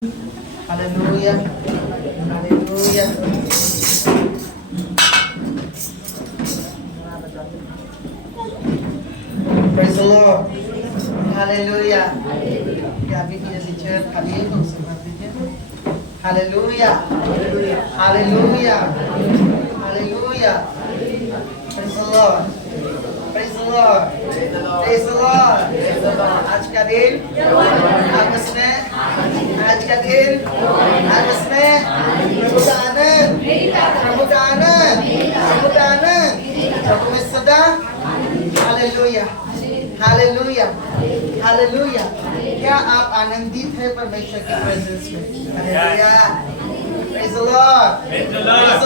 Hallelujah. Hallelujah. Praise the Lord. Hallelujah. क्या अभी की जैसी चेयर खाली है तो उसे भर दीजिए. Hallelujah. Hallelujah. Hallelujah. Praise the Lord. Praise the Lord. Praise the Lord. आज का दिन आपस में आज का दिन आपस में प्रभु का आनंद प्रभु का आनंद प्रभु का आनंद प्रभु में सदा. Hallelujah hallelujah hallelujah. क्या आप आनंदित हैं परमेश्वर की प्रेजेंस में? Hallelujah. Praise the Lord. Praise the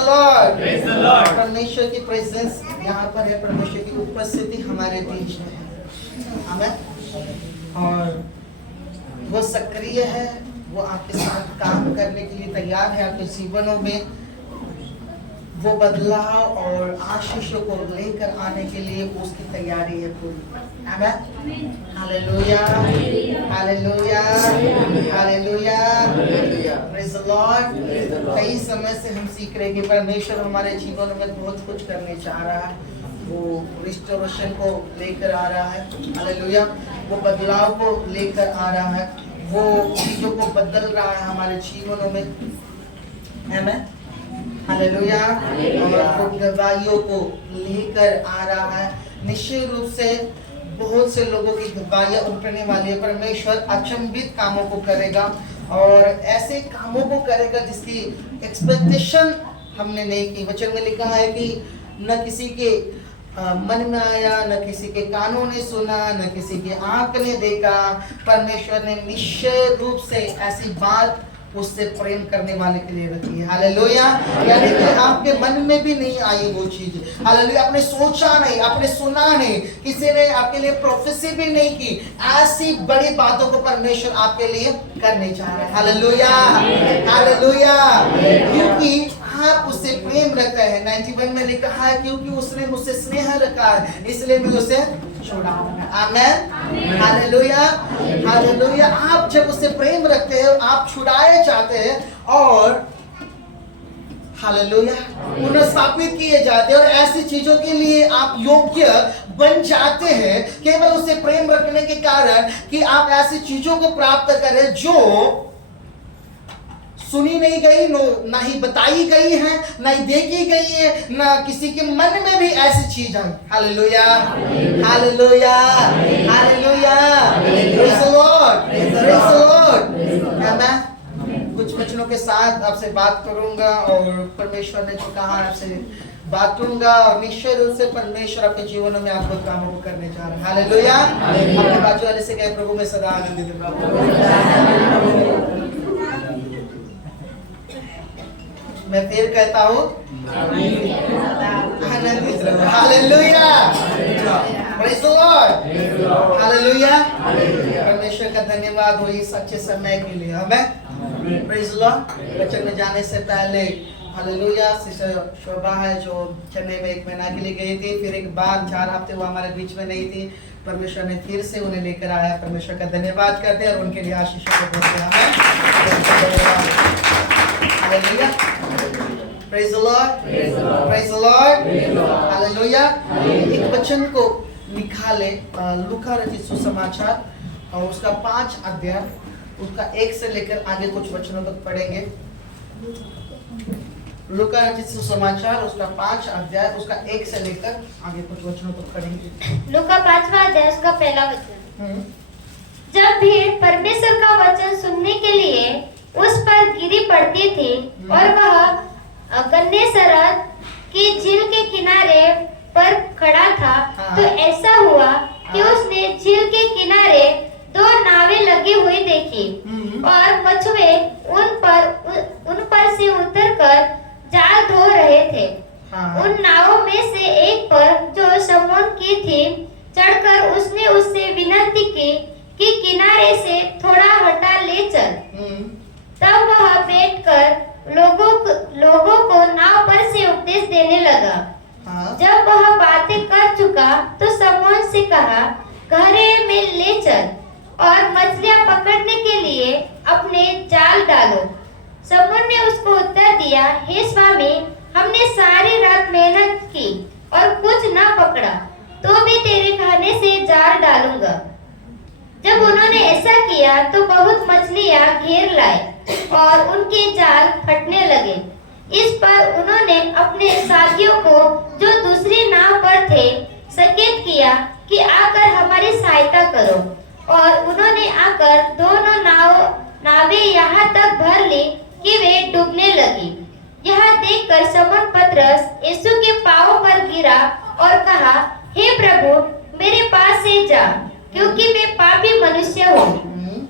Lord. Praise the Lord. परमेश्वर की प्रेजेंस यहाँ पर है. परमेश्वर की उपस्थिति हमारे बीच में है. आमीन. और वो सक्रिय है. वो आपके साथ काम करने के लिए तैयार है. आपके जीवनों में वो बदलाव और आशीषों को लेकर आने के लिए उसकी तैयारी है पूरी. आमीन. Hallelujah hallelujah hallelujah. Praise the Lord. कई समय से हम सीख रहे हैं कि परमेश्वर हमारे जीवन में बहुत कुछ करने चाह रहा है. वो रिस्टोरेशन को लेकर आ रहा है. हालेलुया. वो बदलाव को लेकर आ रहा है. वो चीजों को बदल रहा है हमारे जीवनों में. आमीन. हालेलुया. और वो गवाहियों को लेकर आ रहा है. निश्चित रूप से बहुत से लोगों की गवाहियां उठने वाली है. परमेश्वर अचंभित कामों को करेगा और ऐसे कामों को करेगा जिसकी एक्सपेक्टेशन हमने नहीं की. वचन में लिखा है कि न किसी के मन में आया, न किसी के कानों ने सुना, न किसी की आंख ने देखा. परमेश्वर ने निश्चित रूप से ऐसी बात उससे प्रेम करने वाले के लिए रखी है. हालेलुया. यानी कि आपके मन में भी नहीं आई वो चीज. हालेलुया. आपने सोचा नहीं, आपने सुना नहीं, किसी ने आपके लिए प्रोफेसी भी नहीं की. ऐसी बड़ी बातों को परमेश्वर आपके लिए करने चाह रहा है. Hallelujah hallelujah. क्योंकि आप उससे प्रेम रखते हैं. 91 में लिखा है क्योंकि उसने मुझसे स्नेह रखा है इसलिए मैं उसे छुड़ाऊंगा. आमीन. Hallelujah hallelujah. आप जब उससे प्रेम रखते हैं आप छुड़ाए जाते हैं और हालेलुया पुनर्स्थापित किए जाते हैं और ऐसी चीजों के लिए आप योग्य बन जाते हैं केवल उससे प्रेम रखने के कारण कि आप ऐसी चीजों को प्राप्त करें जो सुनी नहीं गई, ना ही बताई गई है, ना ही देखी गई है, ना किसी के मन में भी ऐसी चीज आई. Hallelujah hallelujah hallelujah. Praise the Lord praise the Lord. मैं कुछ वचनों के साथ आपसे बात करूंगा और परमेश्वर ने जो कहा आपसे बात करूंगा और निश्चय रूप से परमेश्वर आपके जीवन में आपको कामों को करने जा रहा है. हालेलुया. अपने बाजू वाले से कहे प्रभु में सदा आनंदित रहो. मैं फिर कहता हूँ आनंदित रहो. Hallelujah. Praise the Lord. Hallelujah. परमेश्वर का धन्यवाद हो इस अच्छे समय के लिए. आमीन. Praise the Lord. वचन में जाने से पहले हालेलुया सिस्टर शोभा है जो चेन्नई में 1 महीना के लिए गई थी. फिर एक बार 4 हफ्ते वो हमारे बीच में नहीं थी. परमेश्वर ने फिर से उन्हें लेकर आया. परमेश्वर का धन्यवाद करते हैं और उनके लिए आशीष को देते हैं. Hallelujah. Praise the Lord. Praise the Lord. Hallelujah. एक वचन को निकाले लूका रचित सुसमाचार और उसका 5 अध्याय उसका 1 से लेकर आगे कुछ वचनों तक पढ़ेंगे. लूका रचित सुसमाचार उसका 5 अध्याय उसका 1 से लेकर आगे कुछ वचनों तक पढ़ेंगे. लूका 5वां अध्याय उसका पहला वचन. जब भीड़ परमेश्वर का वचन सुनने के लिए उस पर गिरी पड़ती थी और वह गन्नेसरत की झील के किनारे पर खड़ा था तो ऐसा हुआ कि उसने झील के किनारे 2 नावें लगी हुई देखी और मछुए उन पर से उतरकर जाल धो रहे थे. उन नावों में से एक पर जो शमौन की थी चढ़कर उसने उससे विनती की कि किनारे से थोड़ा हटा ले चल. तब वह बैठकर लोगों को नाव पर से उपदेश देने लगा. जब वह बातें कर चुका तो शमौन से कहा गहरे में ले चल और मछलियां पकड़ने के लिए अपने जाल डालो। समूह ने उसको उत्तर दिया, हे स्वामी, हमने सारी रात मेहनत की और कुछ ना पकड़ा, तो भी तेरे कहने से जाल डालूंगा। जब उन्होंने ऐसा किया तो बहुत मछलियां घेर लाए और उनके जाल फटने लगे। इस पर उन्होंने अपने साथियों को जो दूसरी नाव पर थे सचेत किया कि आकर हमारी सहायता करो, और उन्होंने आकर दोनों नावें यहाँ तक भर ली कि वे डूबने लगी। यह देखकर शमौन पतरस यीशु के पांवों पर गिरा और कहा, हे प्रभु, मेरे पास से जा, क्योंकि मैं पापी मनुष्य हूँ।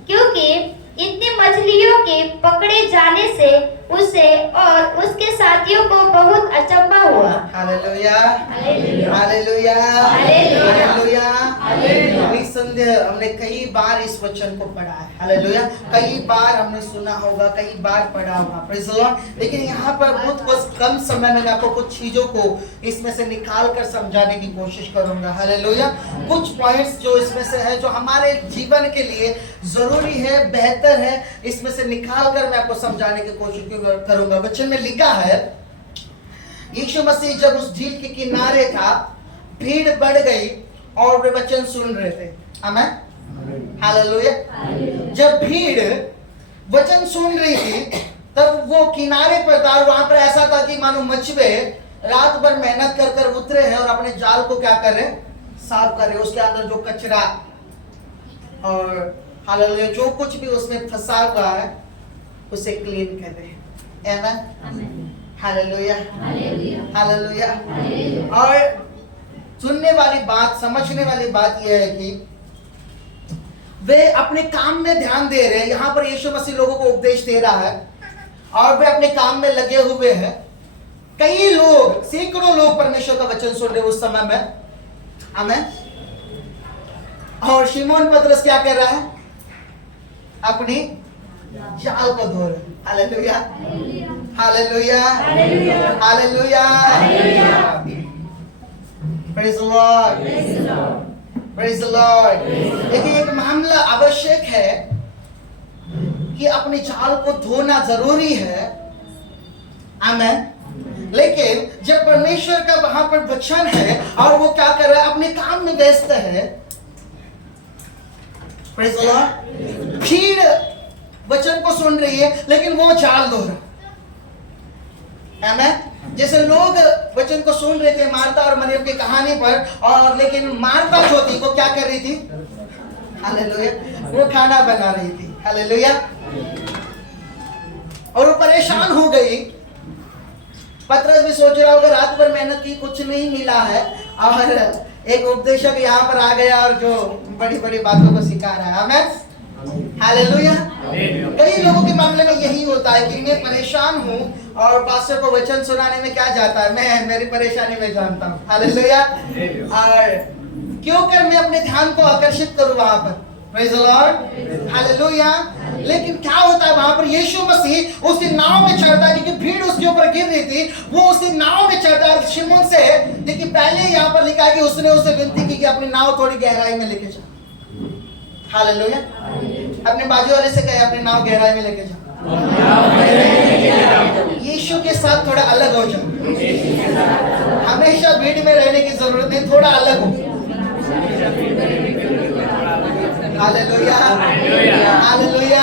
क्योंकि इतनी मछलियों के पकड़े जाने से उसे और उसके साथियों को बहुत अचंभा हुआ। Hallelujah, hallelujah, hallelujah, hallelujah, hallelujah. निसंदेह हमने कई बार इस वचन को पढ़ा है। हालेलुया, कई बार हमने सुना होगा, कई बार पढ़ा होगा। Praise the Lord. लेकिन यहाँ पर बहुत कुछ कम समय में आपको कुछ चीजों को इसमें से निकाल कर समझाने की कोशिश करूंगा। हालेलुया, कुछ पॉइंट्स जो इसमें से है, जो हमारे जीवन के लिए जरूरी है, बेहतर है, इसमें से निकाल कर मैं आपको समझाने की कोशिश करूंगा। वचन में लिखा है, यीशु मसीह जब उस झील के किनारे था, भीड़ बढ़ गई और वे वचन सुन रहे थे। आमीन, हालेलुया। जब भीड़ वचन सुन रही थी तब वो किनारे पर था, और वहां पर ऐसा था कि मानो मछुए रात भर मेहनत कर कर उतरे हैं और अपने जाल को क्या कर रहे, साफ कर रहे, उसके अंदर जो कचरा और हालेलुया जो कुछ भी उसमें फंसा हुआ है उसे क्लीन कर रहे हैं। आमीन, हालेलुया, हालेलुया। और सुनने वाली बात, समझने वाली बात यह है कि वे अपने काम में ध्यान दे रहे हैं। यहाँ पर यीशु मसीह लोगों को उपदेश दे रहा है और वे अपने काम में लगे हुए हैं। कई लोग, सैकड़ों लोग परमेश्वर का वचन सुन रहे उस समय में। आमीन। और शिमोन पतरस क्या कर रहा है, अपनी जाल को धो रहे। Hallelujah, hallelujah, hallelujah, praise the Lord, praise the Lord. लेकिन एक मामला आवश्यक है कि अपने जाल को धोना जरूरी है। आमीन। लेकिन जब परमेश्वर का वहां पर वचन है और वो क्या कर रहा है, अपने काम में व्यस्त है। Praise the Lord. भीड़ वचन को सुन रही है लेकिन वो जाल धो रहा। आमीन। जैसे लोग वचन को सुन रहे थे मार्था और मरियम की कहानी पर, और लेकिन मार्था जो थी वो क्या कर रही थी, हालेलुया, वो खाना बना रही थी। हालेलुया। और वो परेशान हो गई। पतरस भी सोच रहा होगा, रात भर मेहनत की, कुछ नहीं मिला है, और एक उपदेशक यहाँ पर आ गया और जो बड़ी बड़ी बातों को सिखा रहा है। आमीन, हालेलुया। कई लोगों के मामले में यही होता है कि मैं परेशान हूँ और पास्टर को वचन सुनाने में क्या जाता है, मैं मेरी परेशानी में जानता हूँ। हालेलुया। और क्यों कर मैं अपने ध्यान को आकर्षित करूँ वहां पर। Praise the Lord, hallelujah. लेकिन क्या होता है वहां पर, यीशु मसीह उसकी नाव में चढ़ता है, क्योंकि भीड़ उसके ऊपर गिर रही थी, वो उसकी नाव में चढ़ता है। शिमोन से देखिए पहले यहाँ पर लिखा है कि उसने उसे विनती की कि अपनी नाव थोड़ी गहराई में लेके जा। हालेलुया। अपने बाजू वाले से कहे, अपनी नाव गहराई में लेके जा। यीशु के साथ थोड़ा अलग हो जाओ। हमेशा भीड़ में रहने की जरूरत नहीं, थोड़ा अलग हो। Hallelujah, hallelujah.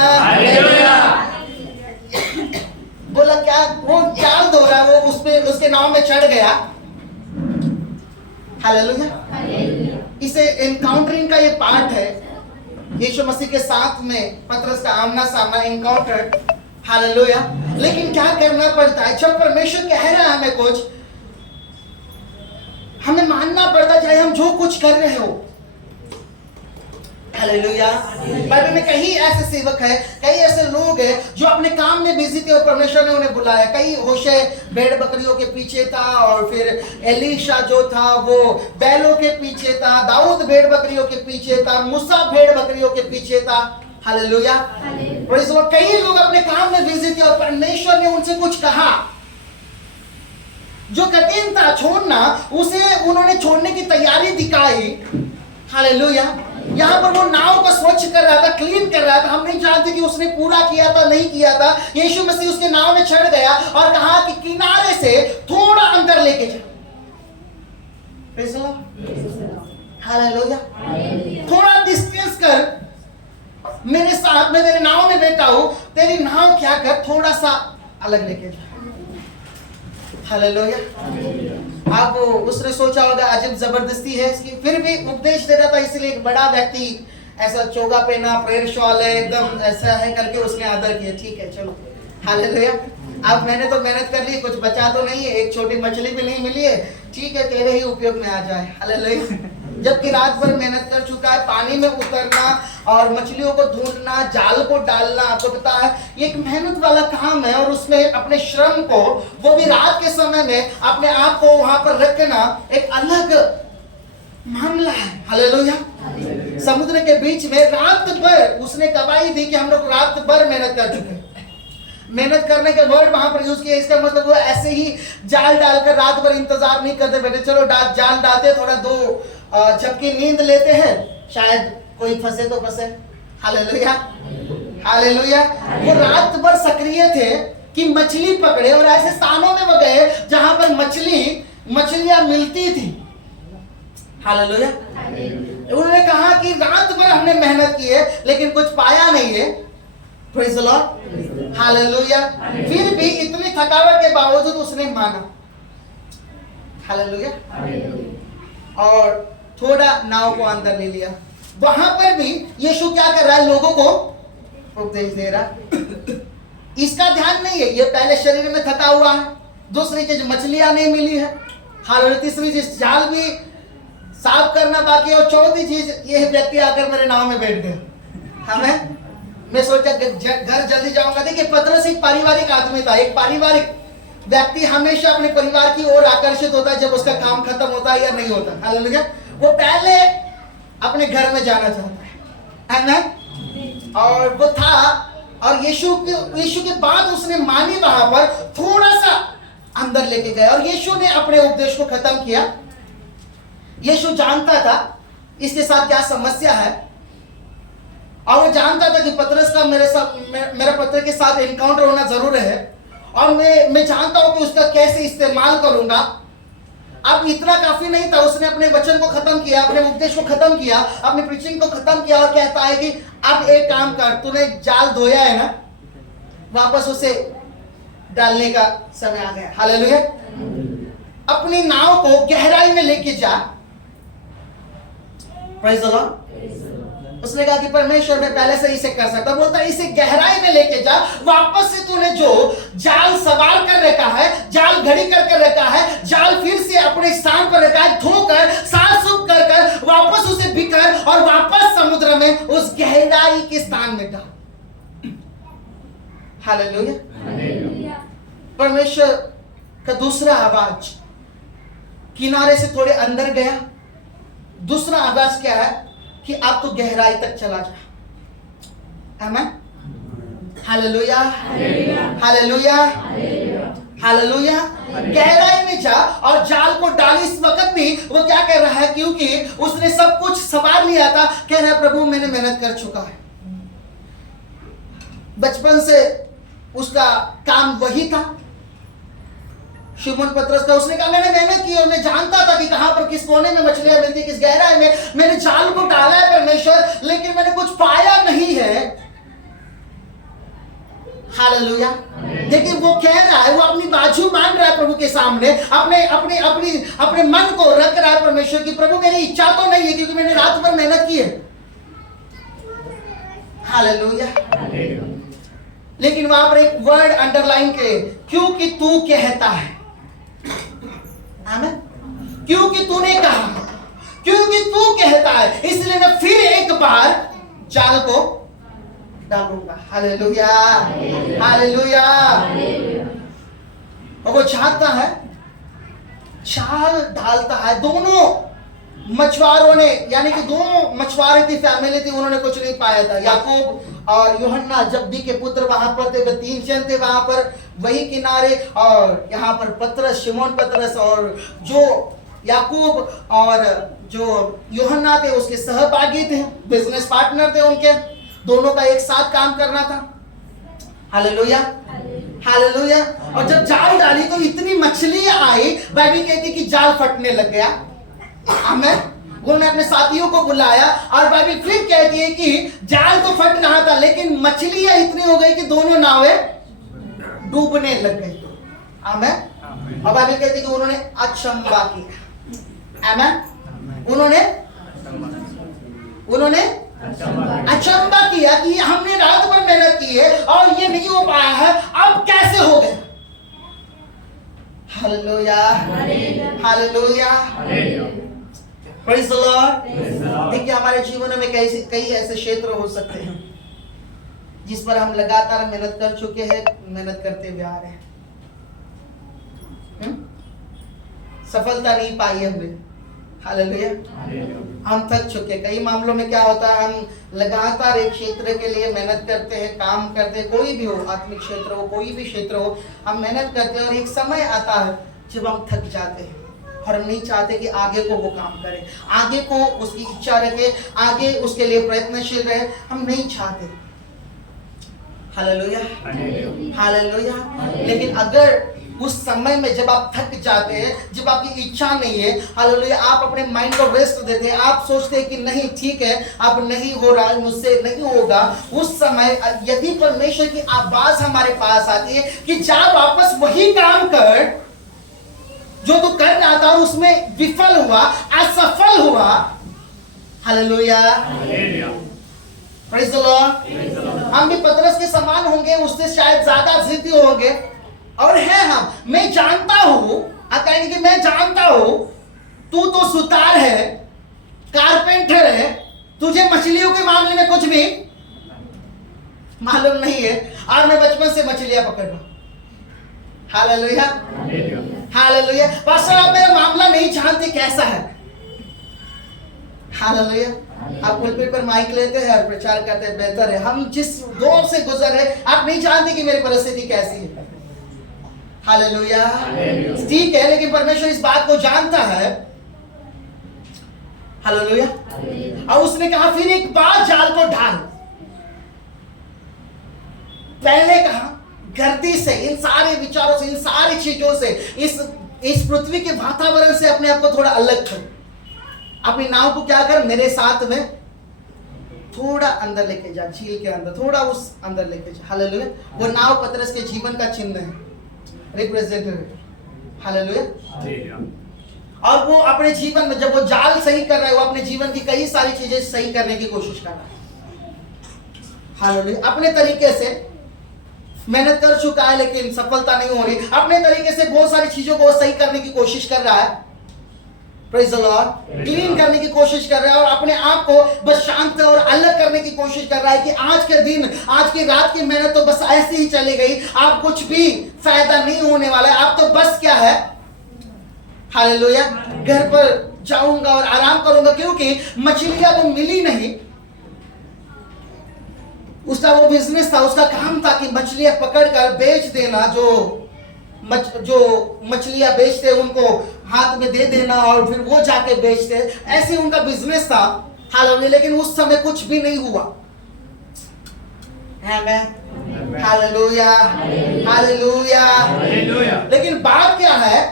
बोला क्या, वो जाल धो रहा है, वो उसमें उसके नाव में चढ़ गया। हालेलुया। इसे एनकाउंटरिंग का ये पार्ट है, यीशु मसीह के साथ में पतरस का आमना सामना, एनकाउंटर। हालेलुया। लेकिन क्या करना पड़ता है, जब परमेश्वर कह रहा है हमें कुछ, हमें मानना पड़ता है, चाहे हम जो कुछ कर रहे हो। हालेलुया। बाइबल में कई ऐसे सेवक हैं, कई ऐसे लोग हैं जो अपने काम में बिजी थे और परमेश्वर ने उन्हें बुलाया। कई होशे भेड़ बकरियों के पीछे था, और फिर एलीशा जो था वो बैलों के पीछे था, दाऊद भेड़ बकरियों के पीछे था, मूसा भेड़ बकरियों के पीछे था। हालेलुया। और इस वक्त कई लोग अपने काम में बिजी थे और परमेश्वर ने उनसे कुछ कहा जो कठिन था छोड़ना, उसे उन्होंने छोड़ने की तैयारी दिखाई। हालेलुया। यहाँ पर वो नाव को स्वच्छ कर रहा था, क्लीन कर रहा था। हम नहीं जानते कि उसने पूरा किया था नहीं किया था। यीशु मसीह उसके नाव में चढ़ गया और कहा कि किनारे से थोड़ा अंदर लेके जा। Praise the Lord, hallelujah. थोड़ा डिस्टेंस कर मेरे साथ, मैं तेरे नाव में बैठा हूं, तेरी नाव क्या कर, थोड़ा सा अलग लेके जा। हालेलुया। आप उसने सोचा होगा अजीब जबरदस्ती है इसकी, फिर भी उपदेश दे रहा था, इसलिए एक बड़ा व्यक्ति ऐसा चोगा पहना, प्रेयर शॉल है, एकदम ऐसा है करके उसने आदर किया। ठीक है चलो, हालेलुया। अब मैंने तो मेहनत कर ली, कुछ बचा तो नहीं है, एक छोटी मछली भी नहीं मिली है, ठीक है तेरे ही उपयोग में आ जाए, हालेलुया। जबकि रात भर मेहनत कर चुका है, पानी में उतरना और मछलियों को ढूंढना, जाल को डालना, आपको पता है ये एक मेहनत वाला काम है। और उसमें अपने श्रम को, वो भी रात के समय में अपने आप को वहां पर रखना एक अलग मामला है, हालेलुया। समुद्र के बीच में रात भर उसने गवाही दी कि हम लोग रात भर मेहनत कर चुके हैं। मेहनत करने के वर्ड वहां पर यूज किया, इसका मतलब वो ऐसे ही जाल डालकर रात भर इंतजार नहीं करते बैठे, चलो जाल डालते थोड़ा दो जबकि नींद लेते हैं, शायद कोई फंसे तो फंसे, हालेलुया, हालेलुया। वो रात भर सक्रिय थे कि मछली पकड़े, और ऐसे स्थानों में वो गए जहां पर मछलियां मिलती थी, हालेलुया। उन्होंने कहा कि रात भर हमने मेहनत की है लेकिन कुछ पाया नहीं है, प्रेज़ द लॉर्ड, हालेलुया। फिर भी इतनी थकावट के बावजूद उसने माना, हालेलुया, और थोड़ा नाव को अंदर ले लिया। वहां पर भी यीशु क्या कर रहा है, लोगों को उपदेश दे रहा है। इसका ध्यान नहीं है, ये पहले शरीर में थका हुआ है, दूसरी चीज मछलियां नहीं मिली है, हालेलुया, तीसरी चीज जाल भी साफ करना बाकी है, और चौथी चीज ये व्यक्ति आकर मेरे नाव में बैठ गया। हमें मैं सोचा घर जल्दी जाऊंगा। देखिए पतरस एक पारिवारिक आदमी था, एक पारिवारिक व्यक्ति हमेशा अपने परिवार की ओर आकर्षित होता है जब उसका काम खत्म होता है या नहीं होता, हालेलुया। वो पहले अपने घर में जाना चाहता है, आमीन। और वो था, और यीशु के बाद उसने मानी, वहां पर थोड़ा सा अंदर लेके गया और यीशु ने अपने उपदेश को खत्म किया। यीशु जानता था इसके साथ क्या समस्या है, और वो जानता था कि पतरस का मेरा पतरस के साथ एनकाउंटर होना जरूर है, और मैं जानता हूं कि उसका कैसे इस्तेमाल करूंगा। अब इतना काफी नहीं था, उसने अपने वचन को खत्म किया, अपने उपदेश को खत्म किया, अपनी प्रीचिंग को खत्म किया, और कहता है कि अब एक काम कर, तूने जाल धोया है ना, वापस उसे डालने का समय आ गया, हालेलुया। अपनी नाव को गहराई में लेके जा, प्रेज़ द लॉर्ड। उसने कहा कि परमेश्वर मैं पहले से इसे कर सकता, बोलता है इसे गहराई में लेके जा, वापस से तूने जो जाल सवार कर रखा है, जाल घड़ी कर रखा है, जाल फिर से अपने स्थान पर रखा है, धोकर साफ सुफ कर वापस उसे बिखर और वापस समुद्र में उस गहराई के स्थान में डाल, हालेलुया। परमेश्वर का दूसरा आवाज किनारे से थोड़े अंदर गया। दूसरा आवाज क्या है कि आप तो गहराई तक चला जा, आमीन, हालेलुया, हालेलुया, हालेलुया। गहराई में जा और जाल को डाल। इस वक्त भी वो क्या कर रहा है, क्योंकि उसने सब कुछ संभाल लिया था, कह रहा है प्रभु मैंने मेहनत कर चुका है, बचपन से उसका काम वही था। शिमोन पतरस का, उसने कहा मैंने मेहनत की और मैं जानता था कि कहां पर किस कोने में मछलियां मिलती, किस गहराई में। मैंने जाल को डाला है परमेश्वर, लेकिन मैंने कुछ पाया नहीं है, हालेलुया। देखिए वो कह रहा है, वो अपनी बाजू मान रहा है प्रभु के सामने, अपने मन को रख रहा है परमेश्वर की, प्रभु मेरी इच्छा तो नहीं है क्योंकि मैंने रात भर मेहनत की है, हालेलुया। लेकिन वहां पर एक वर्ड अंडरलाइन के, क्योंकि तू कहता है, आमीन, क्योंकि तूने कहा, क्योंकि तू कहता है, इसलिए मैं फिर एक बार जाल को डालूंगा, हालेलुया, हालेलुया। और वो चाहता है, जाल डालता है। दोनों मछुआरों ने, यानी कि दो मछुआरे की फैमिली थी, उन्होंने कुछ नहीं पाया था। याकूब और यूहन्ना जब्दी के पुत्र वहां पर थे, वे 3 जन थे वहां पर वही किनारे, और यहाँ पर पतरस, शिमोन पतरस, और जो याकूब और जो यूहन्ना थे उसके सहभागी थे, बिजनेस पार्टनर थे उनके, दोनों का एक साथ काम करना था। Hallelujah, hallelujah. और जब जाल डाली तो इतनी मछलियां आई, बाइबल कहती कि जाल फटने लग गया। आमीन। उन्होंने अपने साथियों को बुलाया और बाइबल फिर कहती है कि जाल तो फट रहा था लेकिन मछलियां इतनी हो गई कि दोनों नावें डूबने लग गई। आमीन। और बाइबल कहती है कि उन्होंने अचंभा किया। आमीन। उन्होंने अचंभा किया कि हमने रात भर मेहनत की है और ये नहीं हो पाया है, अब कैसे हो गया। Hallelujah, hallelujah, praise the Lord. देखिए हमारे जीवन में कई ऐसे क्षेत्र हो सकते हैं जिस पर हम लगातार मेहनत कर चुके हैं, मेहनत करते हुए आ रहे हैं, सफलता नहीं पाई हमने। हालेलुया। हम थक चुके। कई मामलों में क्या होता है, हम लगातार एक क्षेत्र के लिए मेहनत करते हैं, काम करते हैं, कोई भी हो, आत्मिक क्षेत्र हो, कोई भी क्षेत्र हो, हम मेहनत करते हैं और एक समय आता है जब हम थक जाते हैं और हम नहीं चाहते कि आगे को वो काम करे, आगे को उसकी इच्छा रखे, आगे उसके लिए प्रयत्नशील रहे, हम नहीं चाहते। Hallelujah, hallelujah. लेकिन अगर उस समय में जब आप थक जाते हैं, जब आपकी इच्छा नहीं है, हालेलुया, आप अपने माइंड को रेस्ट देते हैं, आप सोचते हैं कि नहीं ठीक है, अब नहीं हो रहा है, मुझसे नहीं होगा, उस समय यदि परमेश्वर की आवाज हमारे पास आती है कि जा वापस वही काम कर जो तू कर रहा था और उसमें विफल हुआ, असफल हुआ। Hallelujah, praise the Lord. हम भी पतरस के समान होंगे, उससे शायद ज्यादा जिद्दी होंगे और है हम। मैं जानता हूं, आप कहेंगे कि मैं जानता हूं तू तो सुतार है, कारपेंटर है, तुझे मछलियों के मामले में कुछ भी मालूम नहीं है और मैं बचपन से मछलियां पकड़ रहा हूं। Hallelujah, hallelujah. पास्टर आप मेरा मामला नहीं जानते कैसा है। हालेलुया। आप पुलपिट पर माइक लेते हैं और प्रचार करते हैं, बेहतर है। हम जिस दौर से गुजर रहे, आप नहीं जानते कि मेरी परिस्थिति कैसी है। हालेलुया, ठीक है, लेकिन परमेश्वर इस बात को जानता है। हालेलुया। और उसने कहा फिर एक बार जाल को ढाल। पहले कहा गर्दी से, इन सारे विचारों से, इन सारी चीजों से, इस पृथ्वी के वातावरण से अपने आप को थोड़ा अलग कर। अपनी नाव को क्या कर, मेरे साथ में थोड़ा अंदर लेके जा, झील के अंदर थोड़ा उस अंदर लेके जा। हालेलुया। वो नाव पतरस के जीवन का चिन्ह है, रिप्रेजेंटेटिव। हालेलुया। और वो अपने जीवन में जब वो जाल सही कर रहा है, वो अपने जीवन की कई सारी चीजें सही करने की कोशिश कर रहा है। हालेलुया। अपने तरीके से मेहनत कर चुका है लेकिन सफलता नहीं हो रही, अपने तरीके से बहुत सारी चीजों को सही करने की कोशिश कर रहा है। Praise the Lord. क्लीन करने की कोशिश कर रहा है और अपने आप को बस शांत और अलग करने की कोशिश कर रहा है कि आज के दिन, आज की रात की मेहनत तो बस ऐसे ही चली गई, आप कुछ भी फायदा नहीं होने वाला है, आप तो बस क्या है, हालेलुया, घर पर जाऊंगा और आराम करूंगा, क्योंकि मछलियां तो मिली नहीं। उसका वो बिजनेस था, उसका काम था कि मछलियां पकड़कर बेच देना, जो मछलियां बेचते उनको हाथ में दे देना और फिर वो जाके बेचते, ऐसे उनका बिजनेस था। हालेलुया। लेकिन उस समय कुछ भी नहीं हुआ। आमीन, हालेलुया, हालेलुया। लेकिन बात क्या है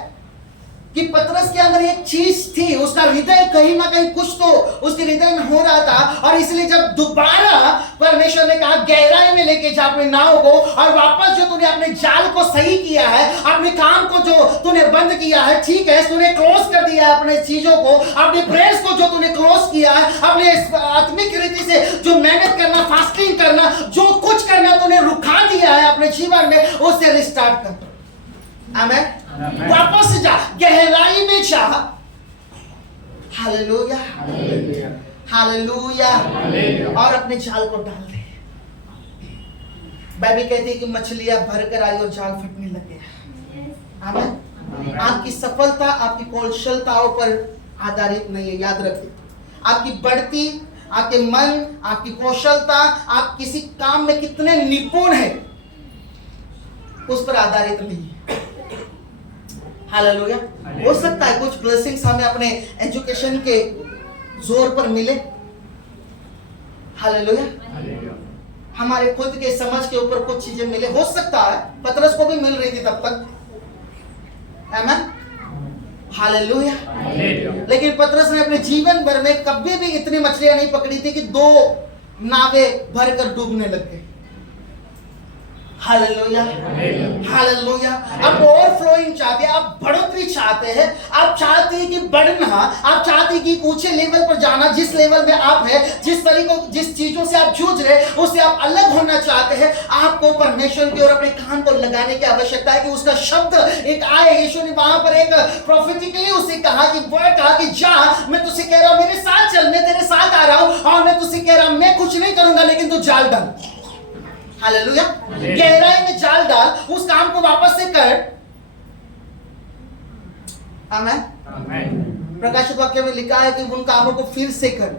कि पतरस के अंदर एक चीज थी, उसका हृदय कहीं ना कहीं कुछ तो उसके हृदय में हो रहा था, और इसलिए जब दोबारा परमेश्वर ने कहा गहराई में लेके जा अपने नाव को, और वापस जो तूने अपने जाल को सही किया है, अपने काम को जो तूने बंद किया है, ठीक है, तूने क्लोज कर दिया है अपने चीजों को, अपने प्रेयर्स को जो तूने क्लोज किया है, अपने आत्मिक रीति से जो मेहनत करना, फास्टिंग करना, जो कुछ करना तूने रुका दिया है अपने जीवन में, उसे रिस्टार्ट कर। आमीन। वापस जा, गहराई में जा। Hallelujah, hallelujah. और अपने जाल को डाल दे। बाइबल कहती है कि मछलियां भरकर आई और जाल फटने लग गया। आमीन। आपकी सफलता आपकी कौशलताओं पर आधारित नहीं है, याद रखिए। आपकी बढ़ती, आपके मन, आपकी कौशलता, आप किसी काम में कितने निपुण हैं, उस पर आधारित नहीं है। हालेलुया। हो सकता है कुछ ब्लेसिंग्स हमें अपने एजुकेशन के जोर पर मिले, हालेलुया। हमारे खुद के समझ के ऊपर कुछ चीजें मिले, हो सकता है पतरस को भी मिल रही थी तब तक, आमीन, हालेलुया। लेकिन पतरस ने अपने जीवन भर में कभी भी इतनी मछलियां नहीं पकड़ी थी कि 2 नावें भरकर डूबने लग गए, हालेलुया, हालेलुया। आप ओवरफ्लोइंग चाहते हैं, आप बढ़ोतरी चाहते हैं, आप चाहते हैं कि बढ़ना, आप चाहते हैं कि ऊंचे लेवल पर जाना, जिस लेवल में आप हैं, जिस चीजों से आप जूझ रहे हैं उससे आप अलग होना चाहते हैं। आपको परमेश्वर की ओर अपने कान को लगाने की आवश्यकता है कि उसका शब्द एक आए। यीशु ने वहां पर एक प्रोफेटिकली उसे कहा कि जा, मैं तुझसे कह रहा हूं मेरे साथ चल, मैं तेरे साथ आ रहा हूं और मैं तुझसे कह रहा हूं मैं कुछ नहीं करूंगा लेकिन तू जाल डाल, हालेलुया। गहराई में जाल डाल, उस काम को वापस से कर, आमीन। प्रकाशित वाक्य में लिखा है कि उन कामों को फिर से कर,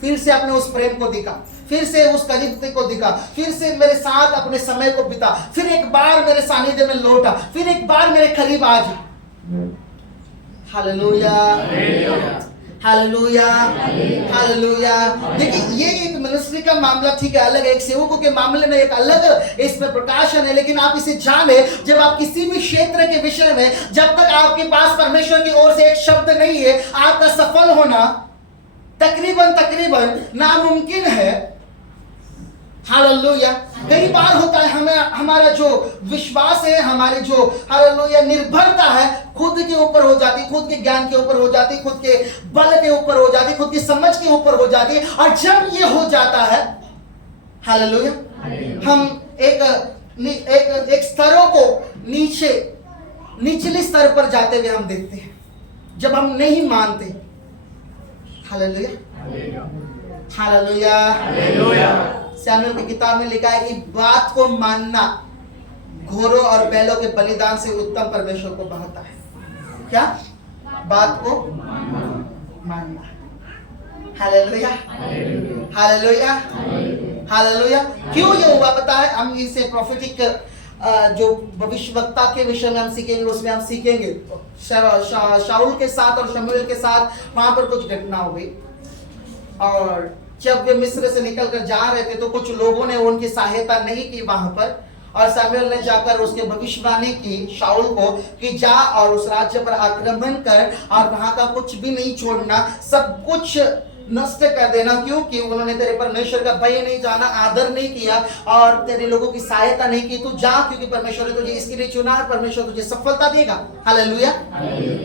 फिर से अपने उस प्रेम को दिखा, फिर से उस करीबते को दिखा, फिर से मेरे साथ अपने समय को बिता, फिर एक बार मेरे सानिध्य में लौटा, फिर एक बार मेरे करीब आ जा, हालेलुया, हालेलुया, हालेलुया। देखिए ये एक मिनिस्ट्री का मामला ठीक है, अलग है, एक सेवकों के मामले में एक अलग इसमें प्रकाशन है। लेकिन आप इसे जाने, जब आप किसी भी क्षेत्र के विषय में, जब तक आपके पास परमेश्वर की ओर से एक शब्द नहीं है, आपका सफल होना तकरीबन नामुमकिन है, हालेलुया। कई बार होता है हमारा जो विश्वास है, हमारी जो हालेलुया निर्भरता है खुद के ऊपर हो जाती, खुद के ज्ञान के ऊपर हो जाती, खुद के बल के ऊपर हो जाती, खुद की समझ के ऊपर हो जाती। और जब ये हो जाता है, हालेलुया, हम एक स्तरों को निचले स्तर पर जाते हुए हम देखते हैं, जब हम नहीं मानते, हालेलुया, हालेलुया, हालेलुया। सैमुएल की किताब में लिखा है कि बात को मानना घोड़ों और बैलों के बलिदान से उत्तम परमेश्वर को भाता है। क्या? बात को मानना, हालेलुया, हालेलुया, हालेलुया। क्यों ये हुआ पता है? हम इसे प्रोफेटिक जो भविष्यवक्ता के विषय में हम सीखेंगे, उसमें हम सीखेंगे शाऊल के साथ और शमूएल के साथ वहां पर कुछ घटना हो गई, और जब वे मिस्र से निकलकर जा रहे थे तो कुछ लोगों ने उनकी सहायता नहीं की वहां पर, और शमूएल ने जाकर उसके भविष्यवाणी की शाऊल को कि जा और उस राज्य पर आक्रमण कर और वहां का कुछ भी नहीं छोड़ना, सब कुछ नष्ट कर देना, क्योंकि उन्होंने तेरे परमेश्वर का भय नहीं जाना, आदर नहीं किया और तेरे लोगों की सहायता नहीं की। तू जा, क्योंकि परमेश्वर ने तुझे इसके लिए चुना और परमेश्वर तुझे सफलता देगा, हालेलुया।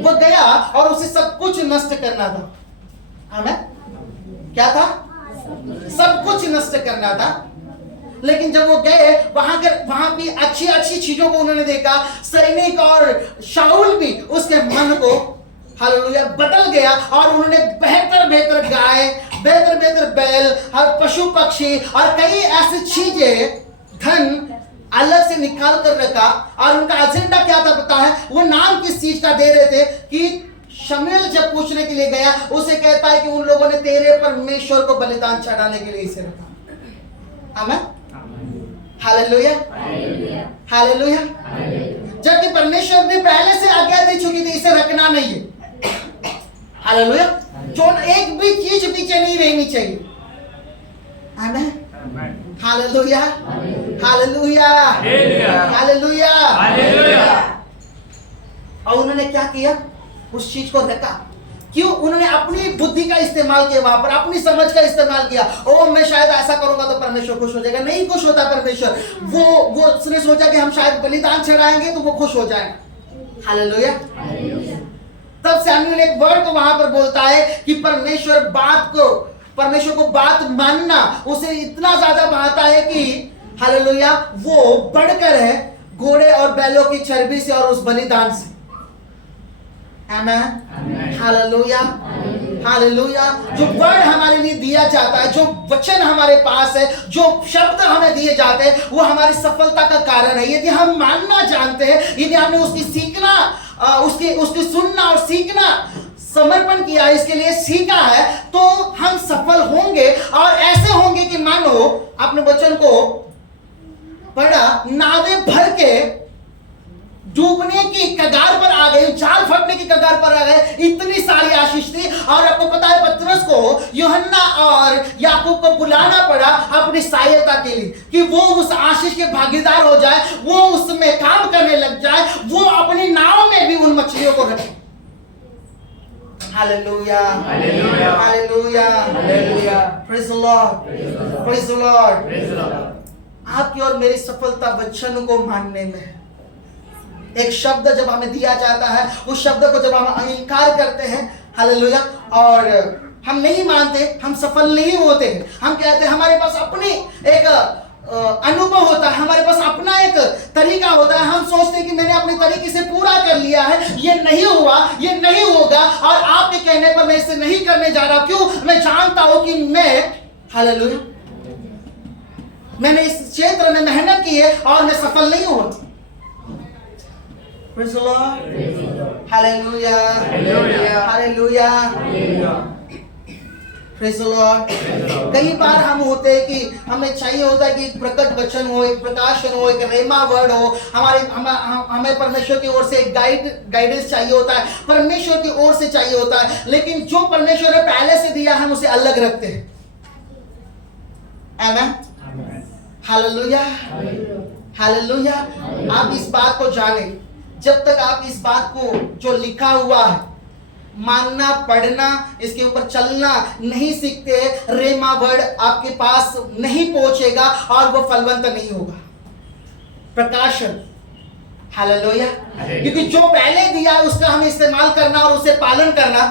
वो गया और उसे सब कुछ नष्ट करना था, आमीन। क्या था? सब कुछ नष्ट करना था। लेकिन जब वो गए वहां भी अच्छी चीजों को उन्होंने देखा, सैनिक और शाऊल भी उसके मन को, हालेलुया, बदल गया और उन्होंने बेहतर गाय, बेहतर बैल और पशु पक्षी और कई ऐसी चीजें, धन अलग से निकाल कर रखा। और उनका एजेंडा क्या था पता है? वो नाम किस चीज का दे रहे थे कि शमूएल जब पूछने के लिए गया, उसे कहता है कि उन लोगों ने तेरे परमेश्वर को बलिदान चढ़ाने के लिए इसे रखा, आमीन, हालेलुया, हालेलुया। जबकि परमेश्वर ने पहले से आज्ञा दे चुकी थी इसे रखना नहीं है, हालेलुया। जो एक भी चीज पीछे नहीं रहनी चाहिए, आमीन, हालेलुया, हालेलुया, हालेलुया, हालेलुया। और उन्होंने क्या किया? उस चीज को रखा। क्यों? उन्होंने अपनी बुद्धि का इस्तेमाल किया, वहां पर अपनी समझ का इस्तेमाल किया। ओ मैं शायद ऐसा करूंगा तो परमेश्वर खुश हो जाएगा। नहीं खुश होता परमेश्वर। वो उसने सोचा कि हम शायद बलिदान चढ़ाएंगे तो वो खुश हो जाएगा, हालेलुया। तब सैमुएल एक वर्ड को वहां पर बोलता है कि परमेश्वर को बात मानना उसे इतना ज्यादा भाता है कि, हालेलुया, वो बढ़कर है घोड़े और बैलों की चर्बी से और उस बलिदान से, आमीन, हालेलुया, हालेलुया। जो वर्ड हमारे लिए दिया जाता है, जो वचन हमारे पास है, जो शब्द हमें दिए जाते हैं, वो हमारी सफलता का कारण है। यदि हम मानना जानते हैं, यदि हमने उसकी सीखना, उसकी सुनना और सीखना, समर्पण किया, इसके लिए सीखा है, तो हम सफल होंगे। और ऐसे होंगे कि मानो अपने वचन को पढ़ा, नावें भर के डूबने की कगार पर आ गए, जाल फटने की कगार पर आ गए, इतनी सारी आशीष थी। और आपको पता है पतरस को यूहन्ना और याकूब को बुलाना पड़ा अपनी सहायता के लिए कि वो उस आशीष के भागीदार हो जाए, वो उसमें काम करने लग जाए, वो अपनी नाव में भी उन मछलियों को रखे। Hallelujah, hallelujah, hallelujah, hallelujah, praise the Lord, praise the Lord. आपकी और मेरी सफलता वचन को मानने में है। एक शब्द जब हमें दिया जाता है, उस शब्द को जब हम इनकार करते हैं, हालेलुया, और हम नहीं मानते, हम सफल नहीं होते हैं। हम कहते हैं हमारे पास अपनी एक अनुभव होता है, हमारे पास अपना एक तरीका होता है। हम सोचते हैं कि मैंने अपने तरीके से पूरा कर लिया है, ये नहीं हुआ, ये नहीं होगा, और आपके कहने पर मैं इसे नहीं करने जा रहा। क्यों? मैं जानता हूं कि मैं, हालेलुया, मैंने इस क्षेत्र में मेहनत की है और मैं सफल नहीं हुआ। Praise the Lord. Hallelujah. Hallelujah. Hallelujah. Praise the Lord. कई बार हम होते हैं कि हमें चाहिए होता है कि एक प्रकट वचन हो, एक प्रकाशन हो, एक रेमा वर्ड हो। हमें परमेश्वर की ओर से एक गाइडेंस चाहिए होता है, परमेश्वर की ओर से चाहिए होता है। लेकिन जो परमेश्वर ने पहले से दिया हम उसे अलग रखते हैं। आमेन, हालेलुया, हालेलुया। आप इस बात को जाने, जब तक आप इस बात को जो लिखा हुआ है मानना, पढ़ना, इसके ऊपर चलना नहीं सीखते, रेमा वर्ड आपके पास नहीं पहुंचेगा और वो फलवंत नहीं होगा। प्रकाशन, हालेलुया, क्योंकि जो पहले दिया उसका हमें इस्तेमाल करना और उसे पालन करना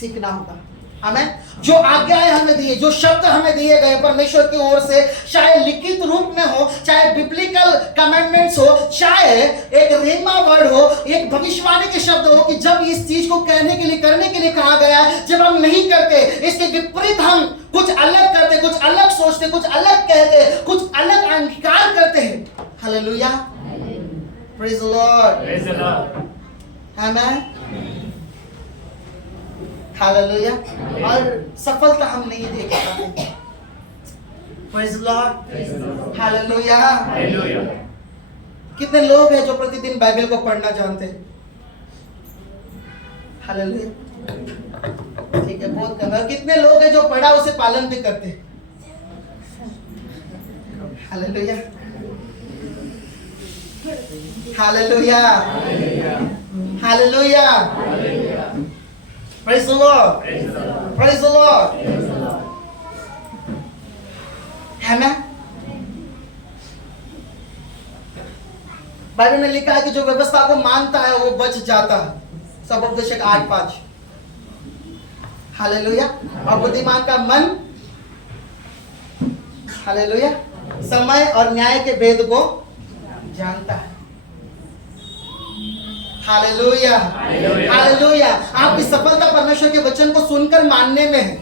सीखना होगा। हमें जो आज्ञाएं हमें दी, जो शब्द हमें दिए गए परमेश्वर की ओर से, चाहे लिखित रूप में हो, चाहे बिब्लिकल कमेंडमेंट्स हो, चाहे एक रेमा वर्ड हो, एक भविष्यवाणी के शब्द हो, कि जब इस चीज को कहने के लिए, करने के लिए कहा गया है, जब हम नहीं करते, इसके विपरीत हम कुछ अलग करते, कुछ अलग सोचते, कुछ अलग कहते, कुछ अलग अंगीकार करते हैं। Hallelujah, praise the Lord, praise the Lord, amen, hallelujah. और सफलता हम नहीं देख पाते। Praise the Lord, hallelujah, hallelujah. कितने लोग हैं जो प्रतिदिन बाइबल को पढ़ना जानते हैं? हालेलुया, ठीक है, बहुत कम है। कितने लोग हैं जो पढ़ा उसे पालन भी करते हैं? Hallelujah, hallelujah, hallelujah, Praise the Lord. Praise the Lord. Amen. Bible में लिखा है कि जो व्यवस्था को मानता है वो बच जाता है। सबोपदेशक 8:5। हालेलुया। और बुद्धिमान का मन, हालेलुया, समय और न्याय के भेद को जानता है। Hallelujah, hallelujah. आपकी सफलता परमेश्वर के वचन को सुनकर मानने में है।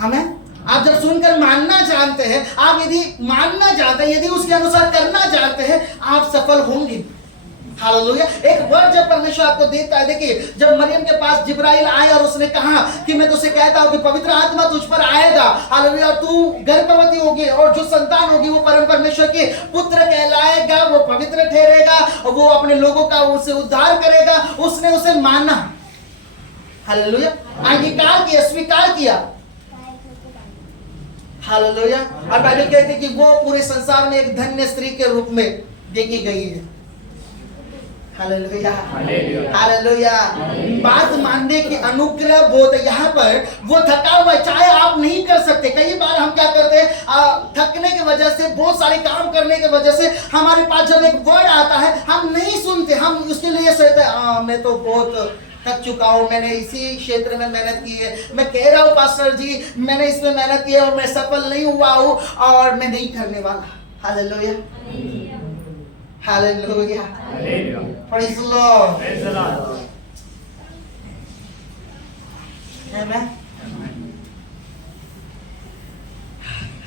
आमेन। आप जब सुनकर मानना जानते हैं, आप यदि मानना जानते हैं, यदि उसके अनुसार करना जानते हैं, आप सफल होंगे। हालेलुया। एक वर्ड जब परमेश्वर आपको देता है, देखिए, जब मरियम के पास जिब्राइल आए और उसने कहा कि मैं तुझसे कहता हूं कि पवित्र आत्मा तुझ पर आएगा, हालेलुया, तू गर्भवती होगी और जो संतान होगी वो परम परमेश्वर के पुत्र कहलाएगा, वो पवित्र ठहरेगा, वो अपने लोगों का उसे उद्धार करेगा। उसने उसे माना, हालेलुया, अंगीकार किया, स्वीकार किया। हालेलुया। और बाइबल कहती है कि वो पूरे संसार में एक धन्य स्त्री के रूप में देखी गई है। Hallelujah, hallelujah. बात मानने की अनुग्रह बोध यहाँ पर वो थका हुआ है, चाहे आप नहीं कर सकते। कई बार हम क्या करते हैं, थकने की वजह से, बहुत सारे काम करने की वजह से हमारे पास जब एक वर्ड आता है हम नहीं सुनते, हम उसके लिए सोचते हैं मैं तो बहुत थक चुका हूँ, मैंने इसी क्षेत्र में मेहनत की है, मैं कह रहा हूँ पास्टर जी मैंने इसमें मेहनत की है और मैं सफल नहीं हुआ हूँ और मैं नहीं करने वाला। Hallelujah, hallelujah, praise the Lord, praise the Lord, amen,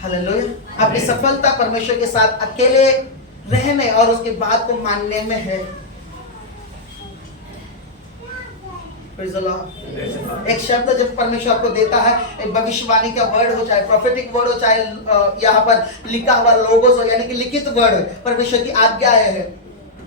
hallelujah. आपकी सफलता परमेश्वर के साथ अकेले रहने और उसके बात को मानने में है। Praise the Lord. एक शब्द जब परमेश्वर आपको देता है, एक भविष्यवाणी का वर्ड हो, चाहे प्रोफेटिक वर्ड हो, चाहे यहाँ पर लिखा हुआ लोगोस हो, यानी कि लिखित वर्ड, परमेश्वर की आज्ञा है।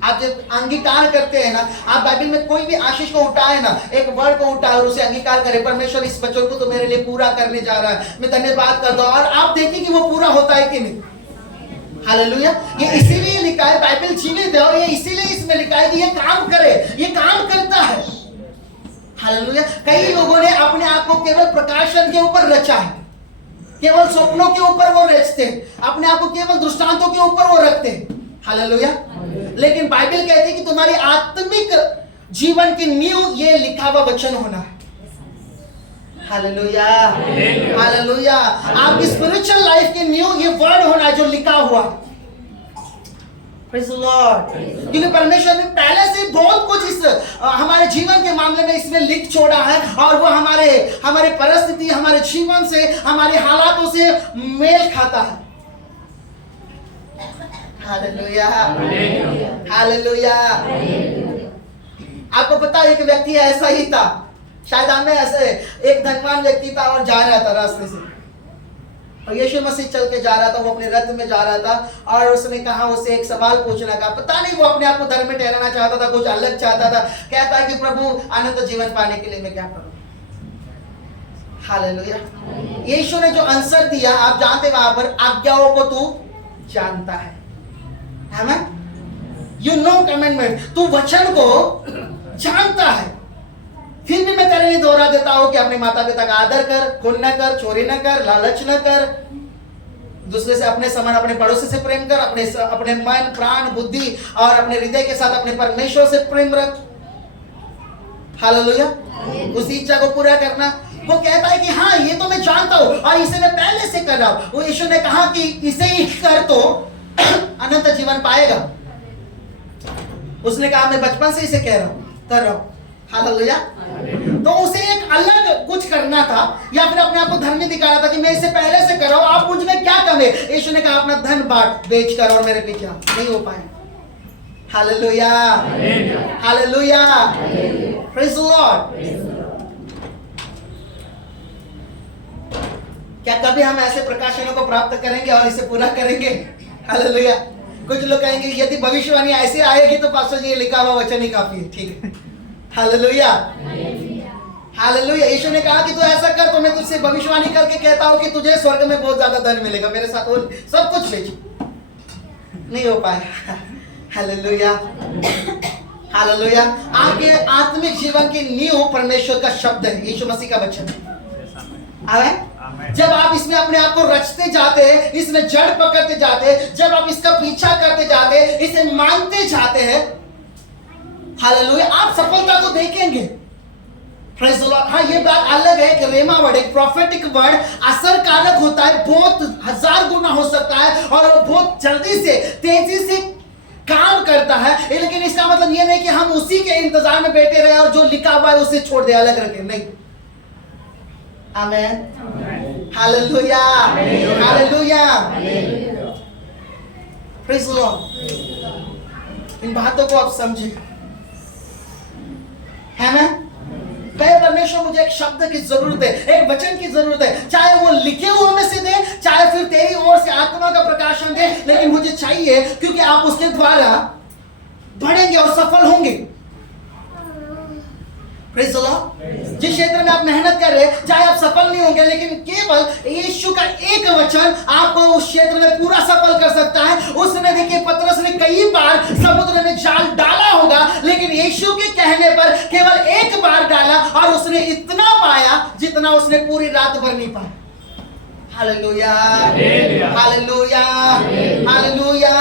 आप जब अंगीकार करते हैं ना, आप बाइबल में कोई भी आशीष को उठाए ना, एक वर्ड को उठाए और उसे अंगीकार करें, परमेश्वर इस वचन को तो मेरे लिए पूरा करने जा रहा है, मैं धन्यवाद करता हूं, और आप देखिए कि वो पूरा होता है कि नहीं। हालेलुया। ये इसीलिए लिखा है, बाइबल जीवित है, और ये इसीलिए इसमें लिखा है कि ये काम करे, ये काम करता है। हालेलुया। कई लोगों ने अपने आप को केवल प्रकाशन के ऊपर रचा है, केवल स्वप्नों के ऊपर वो रचते हैं, अपने आप को केवल दृष्टांतों के ऊपर वो रखते हैं। हालेलुया। लेकिन बाइबल कहती है कि तुम्हारी आत्मिक जीवन की नींव ये लिखा हुआ वचन होना है। Hallelujah, hallelujah. आपकी स्पिरिचुअल लाइफ की नींव ये वर्ड होना है जो लिखा हुआ। Praise the Lord. क्योंकि परमेश्वर ने पहले से बहुत कुछ इस हमारे जीवन के मामले में इसमें लिख छोड़ा है, और वो हमारे परिस्थिति, हमारे जीवन से, हमारे हालातों से मेल खाता है। Hallelujah, hallelujah. आपको पता है, एक व्यक्ति ऐसा ही था, शायद हमें ऐसे एक धनवान व्यक्ति था और जा रहा था रास्ते से, और यीशु मसीह चल के जा रहा था, वो अपने रथ में जा रहा था, और उसने कहा, उसे एक सवाल पूछने का, पता नहीं वो अपने आप को धर्म में ठहराना चाहता था, कुछ अलग चाहता था, कहता है कि प्रभु अनंत जीवन पाने के लिए मैं क्या करूं। हालेलुया। यीशु ने जो आंसर दिया, आप जानते वहां पर, आज्ञाओं को तू जानता है ना, यू नो कमेंडमेंट, तू वचन को जानता है। फिर भी मैं तेरे लिए दोहरा देता हूं कि अपने माता पिता का आदर कर, खून न कर, चोरी न कर, लालच न कर, दूसरे से अपने समान अपने पड़ोसी से प्रेम कर, अपने मन, प्राण, बुद्धि और अपने हृदय के साथ अपने परमेश्वर से प्रेम रख। हालेलुया। उसी इच्छा को पूरा करना। वो कहता है कि हाँ, ये तो मैं जानता हूं और इसे मैं पहले से कर रहा हूं। वो यीशु ने कहा कि इसे ही कर तो अनंत जीवन पाएगा। उसने कहा मैं बचपन से इसे कर रहा हूं। हालेलुया। तो उसे एक अलग कुछ करना था, या फिर अपने आप को धर्मी दिखाना था कि मैं इसे पहले से कर रहा हूं, आप मुझ में क्या कमे। यीशु ने कहा अपना धन बांट, बेच कर और मेरे पीछे। नहीं हो पाए। Hallelujah, hallelujah, praise the Lord. क्या कभी हम ऐसे प्रकाशनों को प्राप्त करेंगे और इसे पूरा करेंगे? हालेलुया। कुछ लोग कहेंगे यदि भविष्यवाणी ऐसे आएगी तो पास्टर जी ये लिखा हुआ वचन ही काफी है। ठीक है। Hallelujah, hallelujah. यीशु ने कहा कि तू ऐसा कर, तो मैं तुझसे भविष्यवाणी करके कहता हूं कि तुझे स्वर्ग में बहुत ज्यादा धन मिलेगा, मेरे साथ वो सब कुछ बेच। नहीं हो पाया। Hallelujah, hallelujah. आपके आत्मिक जीवन की नींव परमेश्वर का शब्द है, यीशु मसीह का वचन है। आमेन। जब आप इसमें अपने आप को रचते जाते हैं, इसमें जड़ पकड़ते जाते हैं, जब आप इसका पीछा करते जाते हैं, इसे मानते जाते हैं, हालेलुया, आप सफलता को देखेंगे। Praise the Lord. हाँ, ये बात अलग है कि रेमा वर्ड, एक प्रोफेटिक वर्ड असरकारक होता है, बहुत 1000 गुना हो सकता है, और वो बहुत जल्दी से, तेजी से काम करता है। लेकिन इसका मतलब ये नहीं कि हम उसी के इंतजार में बैठे रहे और जो लिखा हुआ है उसे छोड़ दे, अलग रखें। नहीं। Amen, hallelujah, hallelujah, praise the Lord. इन बातों को आप समझे, है ना? कहे परमेश्वर मुझे एक शब्द की जरूरत है, एक वचन की जरूरत है, चाहे वो लिखे हुए में से दे, चाहे फिर तेरी ओर से आत्मा का प्रकाशन दे, लेकिन मुझे चाहिए, क्योंकि आप उसके द्वारा बढ़ेंगे और सफल होंगे। Praise the Lord. जिस क्षेत्र में आप मेहनत कर रहे हैं, चाहे आप सफल नहीं होंगे, लेकिन केवल यीशु का एक वचन आपको उस क्षेत्र में पूरा सफल कर सकता है। उसने, देखिए, पतरस ने कई बार समुद्र में जाल डाला होगा, लेकिन यीशु के कहने पर केवल एक बार डाला और उसने इतना पाया जितना उसने पूरी रात भर नहीं पाया। Hallelujah, hallelujah, hallelujah,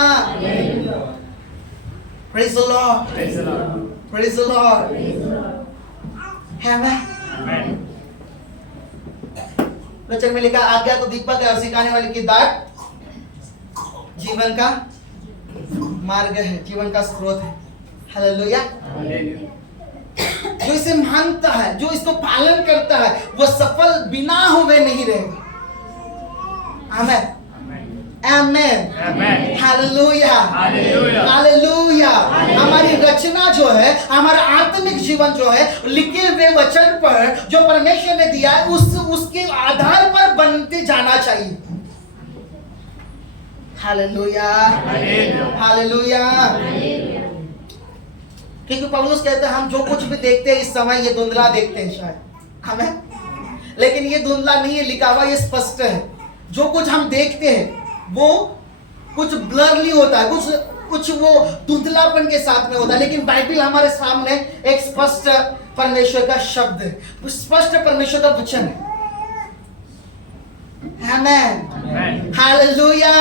praise the Lord, praise the Lord. है ना? वचन में लिखा, आज्ञा तो दीपक है और सिखाने वाले की दाट जीवन का मार्ग है, जीवन का स्रोत है। हालेलुया। जो इसे मानता है, जो इसको पालन करता है, वो सफल बिना हुए नहीं रहेगा। आमेन, आमेन, हालेलुया, हालेलुया। हमारी रचना जो है, हमारा आत्मिक जीवन जो है, लिखे हुए वचन पर जो परमेश्वर ने दिया है उसके आधार पर बनते जाना चाहिए। Hallelujah, hallelujah. क्योंकि पौलुस कहते हैं हम जो कुछ भी देखते हैं इस समय ये धुंधला देखते हैं शायद, हमें, लेकिन ये धुंधला नहीं है, लिखा हुआ ये स्पष्ट है। जो कुछ हम देखते हैं वो कुछ ब्लरली होता है, कुछ वो धुंधलापन के साथ में होता है, लेकिन बाइबल हमारे सामने एक स्पष्ट परमेश्वर का शब्द है, स्पष्ट परमेश्वर का वचन है। आमेन, हालेलुया,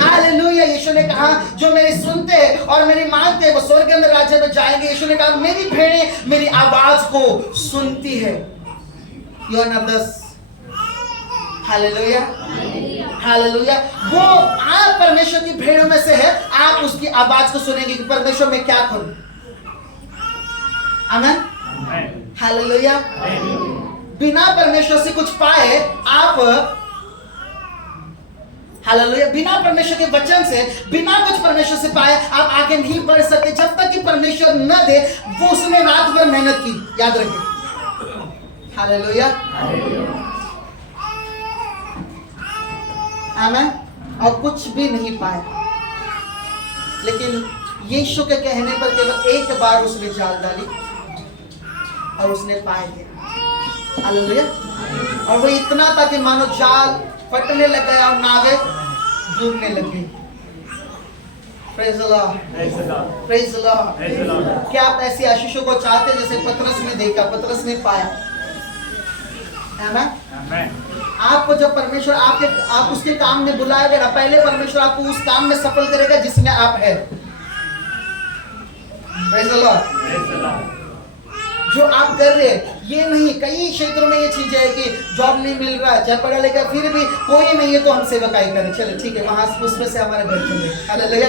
हालेलुया। यीशु ने कहा जो मेरे सुनते और मेरी मानते वो स्वर्ग में राज्य में जाएंगे। यीशु ने कहा मेरी भेड़ें मेरी आवाज को सुनती है। यूहन्ना 10। Hallelujah, hallelujah. वो आप परमेश्वर की भेड़ों में से है, आप उसकी आवाज को सुनेंगे कि परमेश्वर मैं क्या करूं। आमेन, हालेलुया। बिना परमेश्वर से कुछ पाए आप, हालेलुया, बिना परमेश्वर के वचन से, बिना कुछ परमेश्वर से पाए आप आगे नहीं बढ़ सकते जब तक कि परमेश्वर न दे। वो उसने रात भर मेहनत की, याद रखें। हालेलुया, आमेन। और कुछ भी नहीं पाए, लेकिन यीशु के कहने पर केवल एक बार उसने जाल डाली और उसने पाए थे। हालेलुया। और वो इतना था कि मानो जाल फटने लग गया और नावें डूबने लग गई। Praise the Lord, praise the Lord. क्या आप ऐसी आशीषों को चाहते हैं जैसे पतरस ने देखा, पतरस ने पाया? आमेन। आपको जब परमेश्वर आप उसके काम में बुलाएगा ना, पहले परमेश्वर आपको उस काम में सफल करेगा जिसमें आप है। Praise the Lord. जो आप कर रहे हैं ये नहीं, कई क्षेत्रों में ये चीज है कि जॉब नहीं मिल रहा, चाहे पढ़ा लिखा फिर भी कोई नहीं है तो हम सेवकाई करें, चलो ठीक है, वहां उसमें से हमारे घर चले। Hallelujah,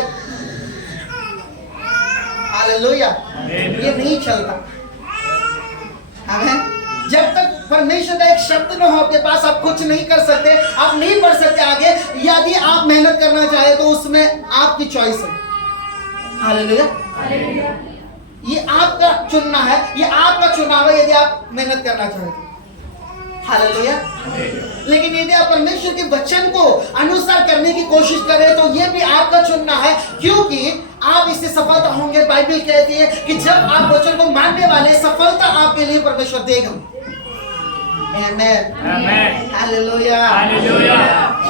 hallelujah. ये नहीं चलता। आमीन। जब तक परमेश्वर का एक शब्द न हो आपके पास, आप कुछ नहीं कर सकते, आप नहीं बढ़ सकते आगे। यदि आप मेहनत करना चाहे तो उसमें आपकी चॉइस है। हालेलुया, ये आपका चुनना है, ये आपका चुनाव है यदि आप मेहनत करना चाहे तो। हालेलुया। लेकिन यदि आप परमेश्वर के वचन को अनुसार करने की कोशिश करें तो ये भी आपका चुनना है, क्योंकि आप इससे सफलता होंगे। बाइबल कहती है कि जब आप वचन को मानने वाले, सफलता आपके लिए परमेश्वर देगा। Amen, amen, hallelujah, hallelujah,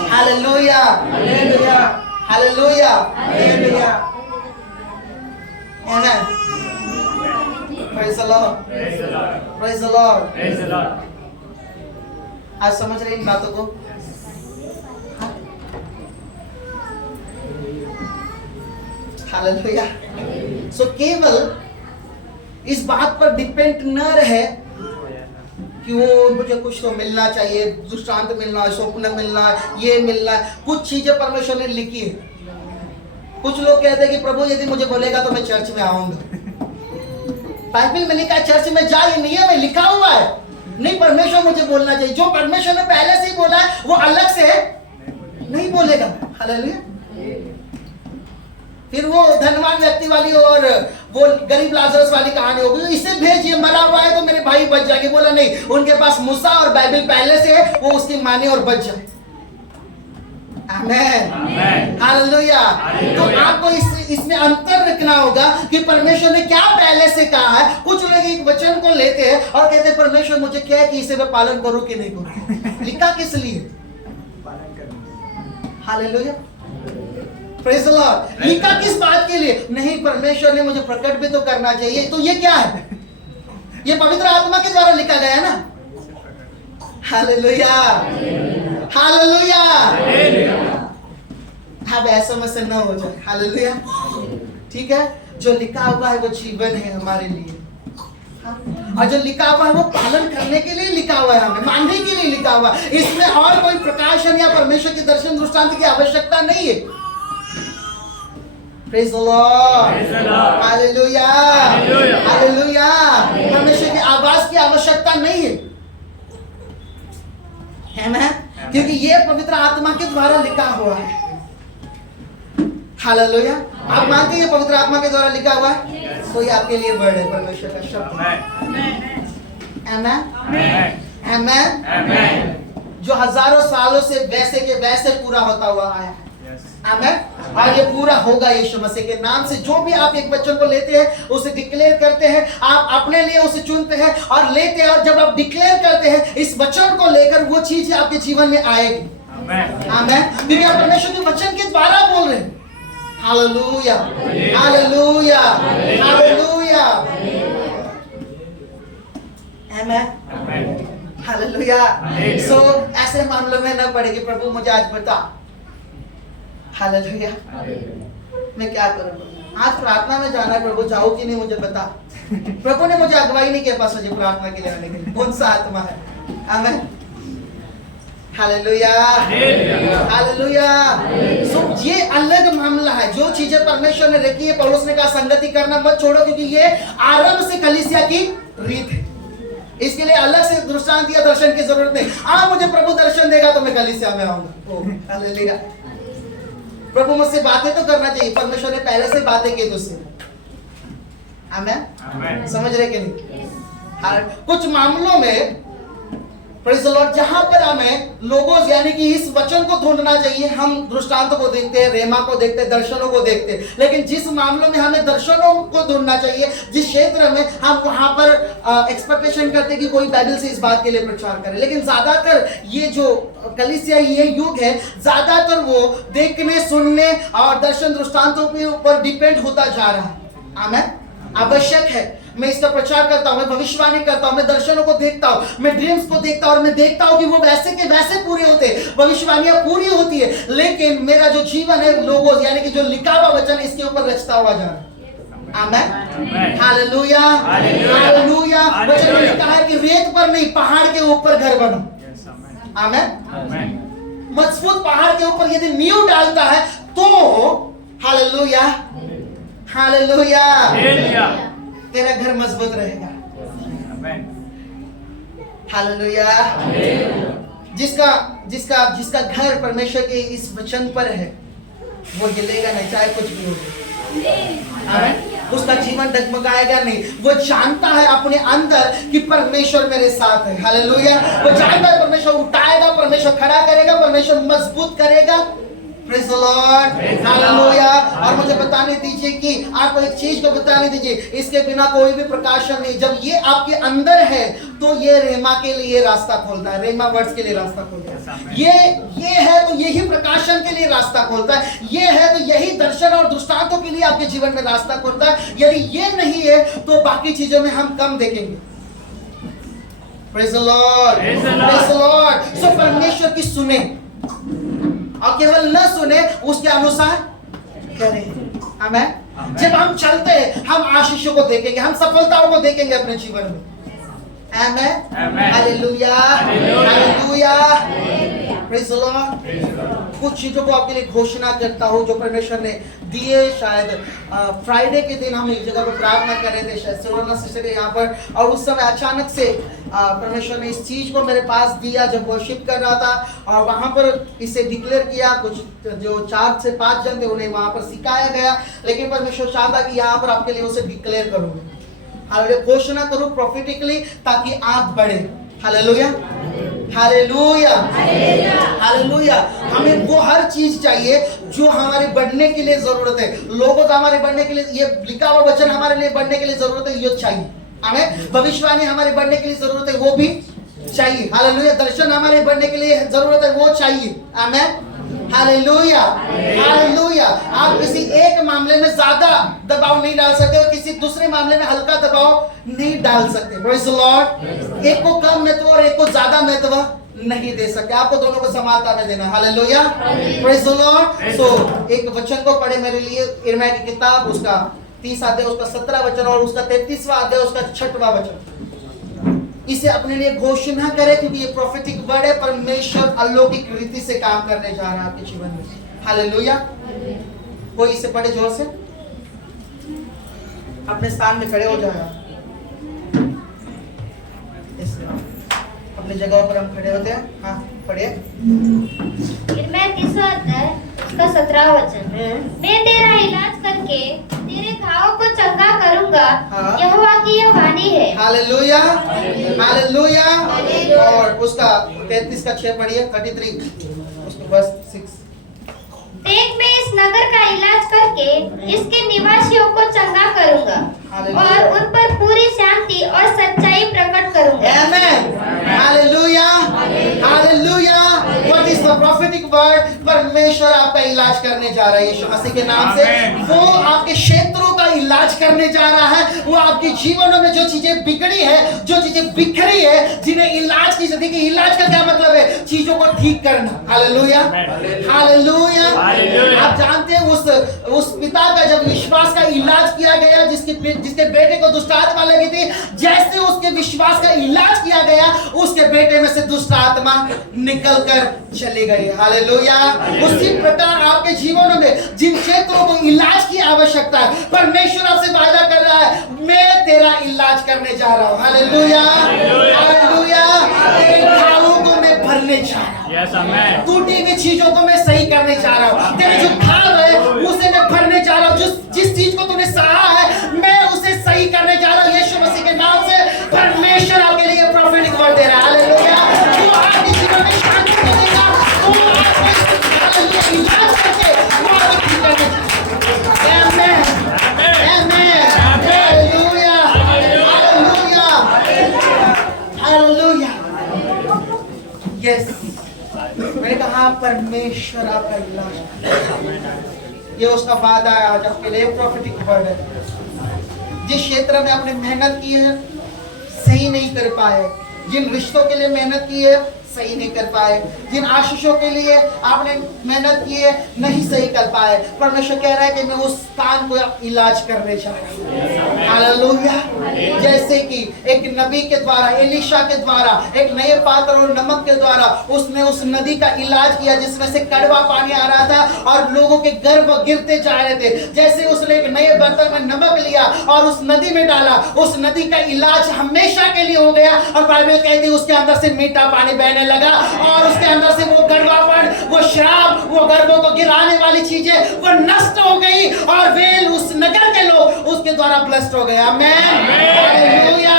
hallelujah, hallelujah, hallelujah, hallelujah, amen. Praise the Lord, praise the Lord, praise the Lord, praise the Lord। आज समझ रहे इन बातों को? हालेलुया। सो केवल इस बात पर डिपेंड न रहे कि वो मुझे कुछ तो मिलना चाहिए, दृष्टांत मिलना है, स्वप्न मिलना है, ये मिलना है। कुछ चीजें परमेश्वर ने लिखी है। कुछ लोग कहते हैं कि प्रभु यदि मुझे बोलेगा तो मैं चर्च में आऊंगा। बाइबल में लिखा है चर्च में जा, ये नियम है, लिखा हुआ है। नहीं, परमेश्वर मुझे बोलना चाहिए। जो परमेश्वर ने पहले से ही बोला है वो अलग से नहीं बोलेगा। हालेलुया। फिर वो धनवान व्यक्ति वाली और वो गरीब लाजरस वाली कहानी होगी, इसे भेजिए, मरा हुआ है तो मेरे भाई बच जाएंगे। बोला नहीं, उनके पास मूसा और बाइबल पहले से है, वो उसकी माने और बच जाए। आमेन, हालेलुया। तो आपको इसमें अंतर रखना होगा कि परमेश्वर ने क्या पहले से कहा है। कुछ लोग एक वचन को लेते हैं और कहते हैं परमेश्वर मुझे क्या है कि इसे मैं पालन करूं कि नहीं करूं। लिखा किस लिए? Hallelujah, praise the Lord. लिखा किस बात के लिए? नहीं, परमेश्वर ने मुझे प्रकट भी तो करना चाहिए। तो ये क्या है? ये पवित्र आत्मा के द्वारा लिखा गया है ना। Hallelujah, hallelujah. अब ऐसा में से न हो जाए। हालेलुया, ठीक है। जो लिखा हुआ है वो जीवन है हमारे लिए, और जो लिखा हुआ है वो पालन करने के लिए लिखा हुआ है, हमें मानने के लिए लिखा हुआ है। इसमें और कोई प्रकाशन या परमेश्वर के दर्शन दृष्टांत की आवश्यकता नहीं है। Praise the Lord, hallelujah, hallelujah. परमेश्वर की आवाज की आवश्यकता नहीं है, है ना? क्योंकि ये पवित्र आत्मा के द्वारा लिखा हुआ है। हालेलुया। आप मानते हैं ये पवित्र आत्मा के द्वारा लिखा हुआ है? कोई आपके लिए वर्ड है परमेश्वर का शब्द। आमेन आमेन। जो हजारों सालों से वैसे के वैसे पूरा होता हुआ आया है। आमेन। और ये पूरा होगा यीशु मसीह के नाम से। जो भी आप एक वचन को लेते हैं उसे डिक्लेयर करते हैं, आप अपने लिए उसे चुनते हैं और लेते हैं, और जब आप डिक्लेयर करते हैं इस वचन को लेकर वो चीजें आपके जीवन में आएगी। आमेन। क्योंकि आप परमेश्वर के वचन के द्वारा बोल रहे हैं। Hallelujah hallelujah hallelujah. Amen hallelujah. So ऐसे मामलों में न पड़े कि प्रभु मुझे आज बता। हालेलुया। मैं क्या करूं? आज प्रार्थना में जाना है, प्रभु जाओ कि नहीं मुझे बता। प्रभु ने मुझे अगुवाई नहीं किया पास मुझे प्रार्थना के लिए आने के लिए। कौन सा आत्मा है? आमेन हालेलुया हालेलुया। सो ये अलग मामला है। जो चीजें परमेश्वर ने रखी है, पौलुस ने कहा संगति करना मत छोड़ो, क्योंकि ये आरंभ से कलीसिया की रीत है। इसके लिए अलग से दृष्टांत या दर्शन की जरूरत नहीं। मुझे प्रभु दर्शन देगा तो मैं कलीसिया में आऊंगा। हालेलुया। प्रभु मुझसे बातें तो करना चाहिए। परमेश्वर ने पहले से बातें की तुझसे। आमेन। समझ रहे कि नहीं? कुछ मामलों में प्रेज़ द लॉर्ड, जहां पर हमें लोगों यानी कि इस वचन को ढूंढना चाहिए, हम दृष्टांतों को देखते हैं, रेमा को देखते हैं, दर्शनों को देखते हैं। लेकिन जिस मामलों में हमें दर्शनों को ढूंढना चाहिए, जिस क्षेत्र में हम वहां पर एक्सपेक्टेशन करते हैं कि कोई बाइबल से इस बात के लिए प्रचार करे। लेकिन ज्यादातर ये जो कलीसिया ये युग है, ज्यादातर वो देखने, सुनने और दर्शन दृष्टांतों के ऊपर डिपेंड होता जा रहा है। आमेन। आवश्यक है, मैं इसका प्रचार करता हूं, मैं भविष्यवाणी करता हूं, मैं दर्शनों को देखता हूं, मैं ड्रीम्स को देखता हूं और मैं देखता हूं कि वो वैसे के वैसे पूरे होते हैं, भविष्यवाणियां पूरी होती है। लेकिन मेरा जो जीवन है लोगों यानी कि जो लिखा हुआ वचन इसके ऊपर रचता हुआ जा रहा है। आमेन हालेलुया हालेलुया। वचन में लिखा है कि रेत पर नहीं पहाड़ के ऊपर घर बनो। आमेन। मजबूत पहाड़ के ऊपर यदि नींव डालता है तो हालेलुया हालेलुया तेरा घर मजबूत रहेगा। हालेलुया। जिसका जिसका जिसका घर परमेश्वर के इस वचन पर है वो हिलेगा नहीं, चाहे कुछ भी हो। आमीन। उसका जीवन डगमगाएगा नहीं। वो जानता है अपने अंदर कि परमेश्वर मेरे साथ है। हालेलुया। वो जानता है परमेश्वर उठाएगा, परमेश्वर खड़ा करेगा, परमेश्वर मजबूत करेगा। Praise the Lord hallelujah. और मुझे बताने दीजिए कि आपको एक चीज को बताने दीजिए, इसके बिना कोई भी प्रकाशन नहीं। जब ये आपके अंदर है तो ये रेमा के लिए रास्ता खोलता है, रेमा वर्ड्स के लिए रास्ता खोलता है। ये है तो यही प्रकाशन के लिए रास्ता खोलता है। ये है तो यही दर्शन और दृष्टांतों के लिए आपके जीवन में रास्ता खोलता है। यदि ये नहीं है तो बाकी चीजों में हम कम देखेंगे। Praise the Lord praise the Lord. So परमेश्वर की सुने और केवल न सुने, उसके अनुसार करें। आमेन। जब हम चलते हैं हम आशीषों को देखेंगे, हम सफलताओं को देखेंगे अपने जीवन में। आमेन hallelujah hallelujah praise the Lord. कुछ चीजों को आपके लिए घोषणा करता हूँ जो परमेश्वर ने दिए। शायद फ्राइडे के दिन हम एक जगह पर प्रार्थना कर रहे थे, शायद सुवर्णा सिस्टर के यहाँ पर, और उस समय अचानक से परमेश्वर ने इस चीज को मेरे पास दिया जब वर्शिप कर रहा था। और वहां पर इसे डिक्लेयर किया। कुछ जो 4 से 5 जन थे उन्हें वहां पर सिखाया गया। लेकिन परमेश्वर चाहता कि यहाँ पर आपके लिए उसे डिक्लेयर करूँ, घोषणा करूँ प्रोफेटिकली, ताकि आप बढ़े। Hallelujah hallelujah hallelujah. हमें वो हर चीज चाहिए जो हमारे बढ़ने के लिए जरूरत है। लोगों का हमारे बढ़ने के लिए, ये लिखा हुआ वचन हमारे लिए बढ़ने के लिए जरूरत है, ये चाहिए। आमीन। भविष्यवाणी हमारे बढ़ने के लिए जरूरत है, वो भी चाहिए। हालेलुया। दर्शन हमारे बढ़ने के लिए जरूरत है, वो चाहिए। आमीन हालेलुया हालेलुया। आप किसी एक मामले में ज्यादा दबाव नहीं डाल सकते और किसी दूसरे मामले में हल्का दबाव नहीं डाल सकते। Praise the Lord. एक को कम महत्व और एक को ज्यादा महत्व नहीं दे सकते। आपको दोनों को समानता में देना। Hallelujah praise the Lord. So एक वचन को पढ़े मेरे लिए, यिर्मयाह की किताब, उसका 30 अध्याय उसका 17 वचन और उसका 33वां अध्याय उसका 6वां वचन। इसे अपने लिए घोषणा करें, क्योंकि ये प्रोफेटिक वर्ड है। परमेश्वर अलौकिक रीति से काम करने जा रहा है आपके जीवन में। हालेलुया। कोई इसे पढ़े जोर से, अपने स्थान में खड़े हो जाए। अपनी जगह पर हम खड़े होते हैं। हाँ पढ़िए। यिर्मयाह 30वां अध्याय उसका 17वां वचन। मैं तेरा इलाज करके तेरे घाव को चंगा करूंगा हाँ। यहोवा की यह वाणी है। Hallelujah, hallelujah. और उसका 33 का 6 पढ़िए, 33 उसके बस 6। देख, मैं इस नगर का इलाज करके इसके निवासियों को चंगा करूंगा और उन पर पूरी शांति और सच्चाई प्रकट करूंगा। Amen, hallelujah, hallelujah. What is the prophetic word? परमेश्वर आपका इलाज करने जा रहा है यीशु मसीह के नाम से। वो आपके क्षेत्रों का इलाज करने जा रहा है। वो आपके जीवनों में जो चीजें बिगड़ी है, जो चीजें बिखरी है, जिन्हें इलाज की जरूरत है। इलाज का क्या मतलब है? चीजों को ठीक करना। Hallelujah, hallelujah. आप जानते हैं उस पिता का जब विश्वास का इलाज किया गया, जिसके बेटे को दुष्ट आत्मा लगी थी, जैसे उसके विश्वास का इलाज किया गया, उसके बेटे में से दुष्ट आत्मा निकल कर चली गई। हालेलुया। उसी प्रकार आपके जीवनों में जिन क्षेत्रों को इलाज की आवश्यकता है, परमेश्वर आपसे वादा कर रहा है, मैं तेरा इलाज करने जा रहा हूं। Hallelujah, hallelujah. तेरे घावों को मैं भरने जा रहा हूं। टूटी हुई चीजों को मैं सही करने जा रहा हूं। तेरे जो घाव है उसे मैं भरने जा रहा हूं। जिस चीज को तूने सहा है, मैं उसे सही करने जा रहा हूं यीशु मसीह के नाम से। परमेश्वर आपके लिए प्रोफेटिक वर्ड दे रहा है। हालेलुया। वो आपके जीवन में शांति को देगा। वो आपको हालेलुया इलाज करके वो आपको ठीक करने जा रहा है। आमेन, amen, hallelujah, hallelujah, hallelujah. Yes, मैंने कहा परमेश्वर आपका इलाज। ये उसका वादा है आज आपके लिए, प्रोफेटिक वर्ड है। जिस क्षेत्र में आपने मेहनत की है, सही नहीं कर पाए, जिन रिश्तों के लिए मेहनत की है, सही नहीं कर पाए, जिन आशीषों के लिए आपने मेहनत की है, नहीं सही कर पाए, परमेश्वर कह रहा है कि मैं उस स्थान को इलाज करने जा रहा हूं। हालेलुया। जैसे कि एक नबी के द्वारा, एलीशा के द्वारा, एक नए पात्र और नमक के द्वारा उसने उस नदी का इलाज किया जिसमें से कड़वा पानी आ रहा था और लोगों के गर्भ गिरते जा रहे थे। जैसे उसने एक नए बर्तन में नमक लिया और उस नदी में डाला, उस नदी का इलाज हमेशा के लिए हो गया। और बाइबल कहती है उसके अंदर से मीठा पानी बहने लगा और उसके अंदर से वो गड़वापन, वो श्राप, वो गर्भों को गिराने वाली चीजें वो नष्ट हो गई और वे उस नगर के लोग उसके द्वारा ब्लेस्ड हो गए। आमेन, हालेलुया,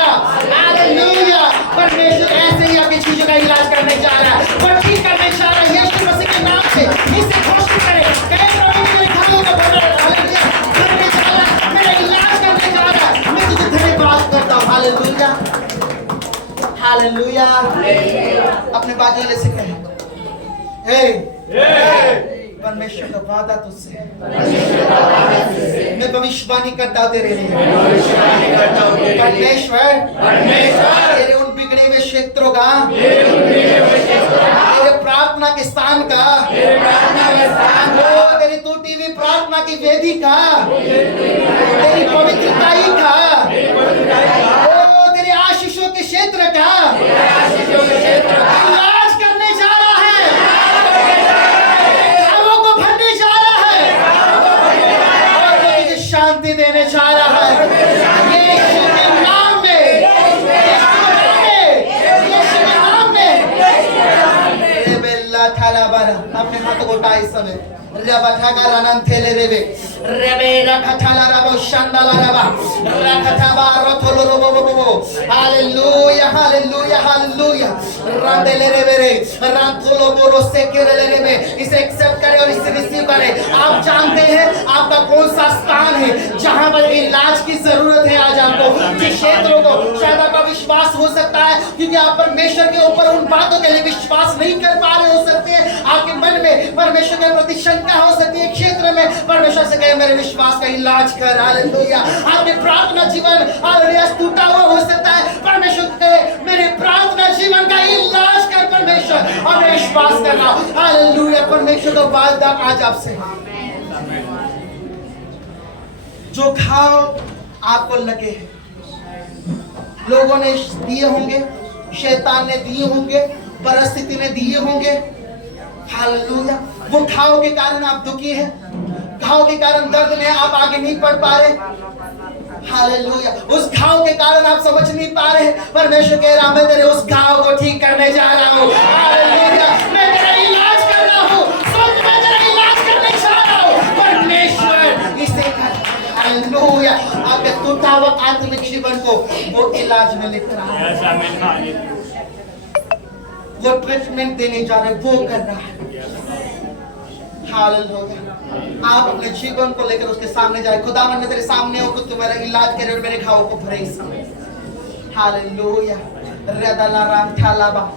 हालेलुया। परमेश्वर ऐसे ही आपकी चीजों का इलाज करने जा रहा है, वो ठीक करने जा रहा है यीशु मसीह के नाम से। इसे घोषित करें, कहे प्रभु मेरे घरों को भर रहा है। हालेलुया, करने जा रहा है, मेरा इलाज करने जा रहा है। मैं तुझे धन्यवाद करता हूं। Hallelujah, hallelujah. अपने बाजू वाले से कहें, परमेश्वर का वादा तुझसे है। मैं भविष्यवाणी करता हूं तेरे लिए। परमेश्वर तेरे उन बिगड़े हुए क्षेत्रों का, तेरे प्रार्थना के स्थान का, तेरी टूटी हुई प्रार्थना की वेदी का, तेरी पवित्रताई का, तेरे आशीषों के क्षेत्र का इलाज करने जा रहा है, घावों को भरने जा रहा है और तुझे शांति देने जा रहा है यीशु के नाम में, यीशु के नाम में। अपने हाथों को उठाए इस समय। रबठागा रानंथेले रेबे रेबे रखठाला रबो शांडाला रबा रखठाबा रथोलो रोबो बोबो। Hallelujah, hallelujah, hallelujah. रांदेले रेबे रे रांथोलो बोरो सेकेले रेबे। इसे एक्सेप्ट करें और इसे रिसीव करें। आप जानते हैं आपका कौन सा स्थान है जहां पर इलाज की जरूरत है आज आपको। जिस क्षेत्रों को शायद आपका विश्वास हो सकता है क्योंकि आप परमेश्वर के ऊपर उन बातों के लिए विश्वास नहीं कर पा रहे हो सकते हैं। आपके मन में परमेश्वर के प्रति शंका हो सकती है। क्षेत्र में परमेश्वर से कहे मेरे विश्वास का इलाज कर। हालेलुया। आपके प्रार्थना जीवन हालेलुया टूटा हुआ हो सकता है। परमेश्वर कहे मेरे प्रार्थना जीवन का इलाज कर परमेश्वर, और मैं विश्वास कर रहा हूं। हालेलुया। परमेश्वर का वादा आज आपसे, जो घाव आपको लगे हैं, लोगों ने दिए होंगे, शैतान ने दिए होंगे, परिस्थिति ने दिए होंगे। हालेलुया। वो घाव के कारण आप दुखी हैं, घाव के कारण दर्द में आप आगे नहीं बढ़ पा रहे। हालेलुया। उस घाव के कारण आप समझ नहीं पा रहे। परमेश्वर कह रहा मैं तेरे उस घाव को ठीक करने जा रहा हूं। हालेलुया। मैं तेरा इलाज कर रहा हूं। मैं तेरा इलाज करने जा रहा हूं। परमेश्वर इसे कर। हालेलुया। आपके टूटा हुआ आत्मिक जीवन को वो इलाज में लेकर आ रहा है, वो ट्रीटमेंट देने जा रहे, वो कर रहा है। हालेलुया। आप अपने जीवन को लेकर उसके सामने जाए, खुदावन मैं तेरे सामने हो, तू मेरा इलाज करे और मेरे घावों को भरे इस समय। हालेलुया। रदला राम ठालाबा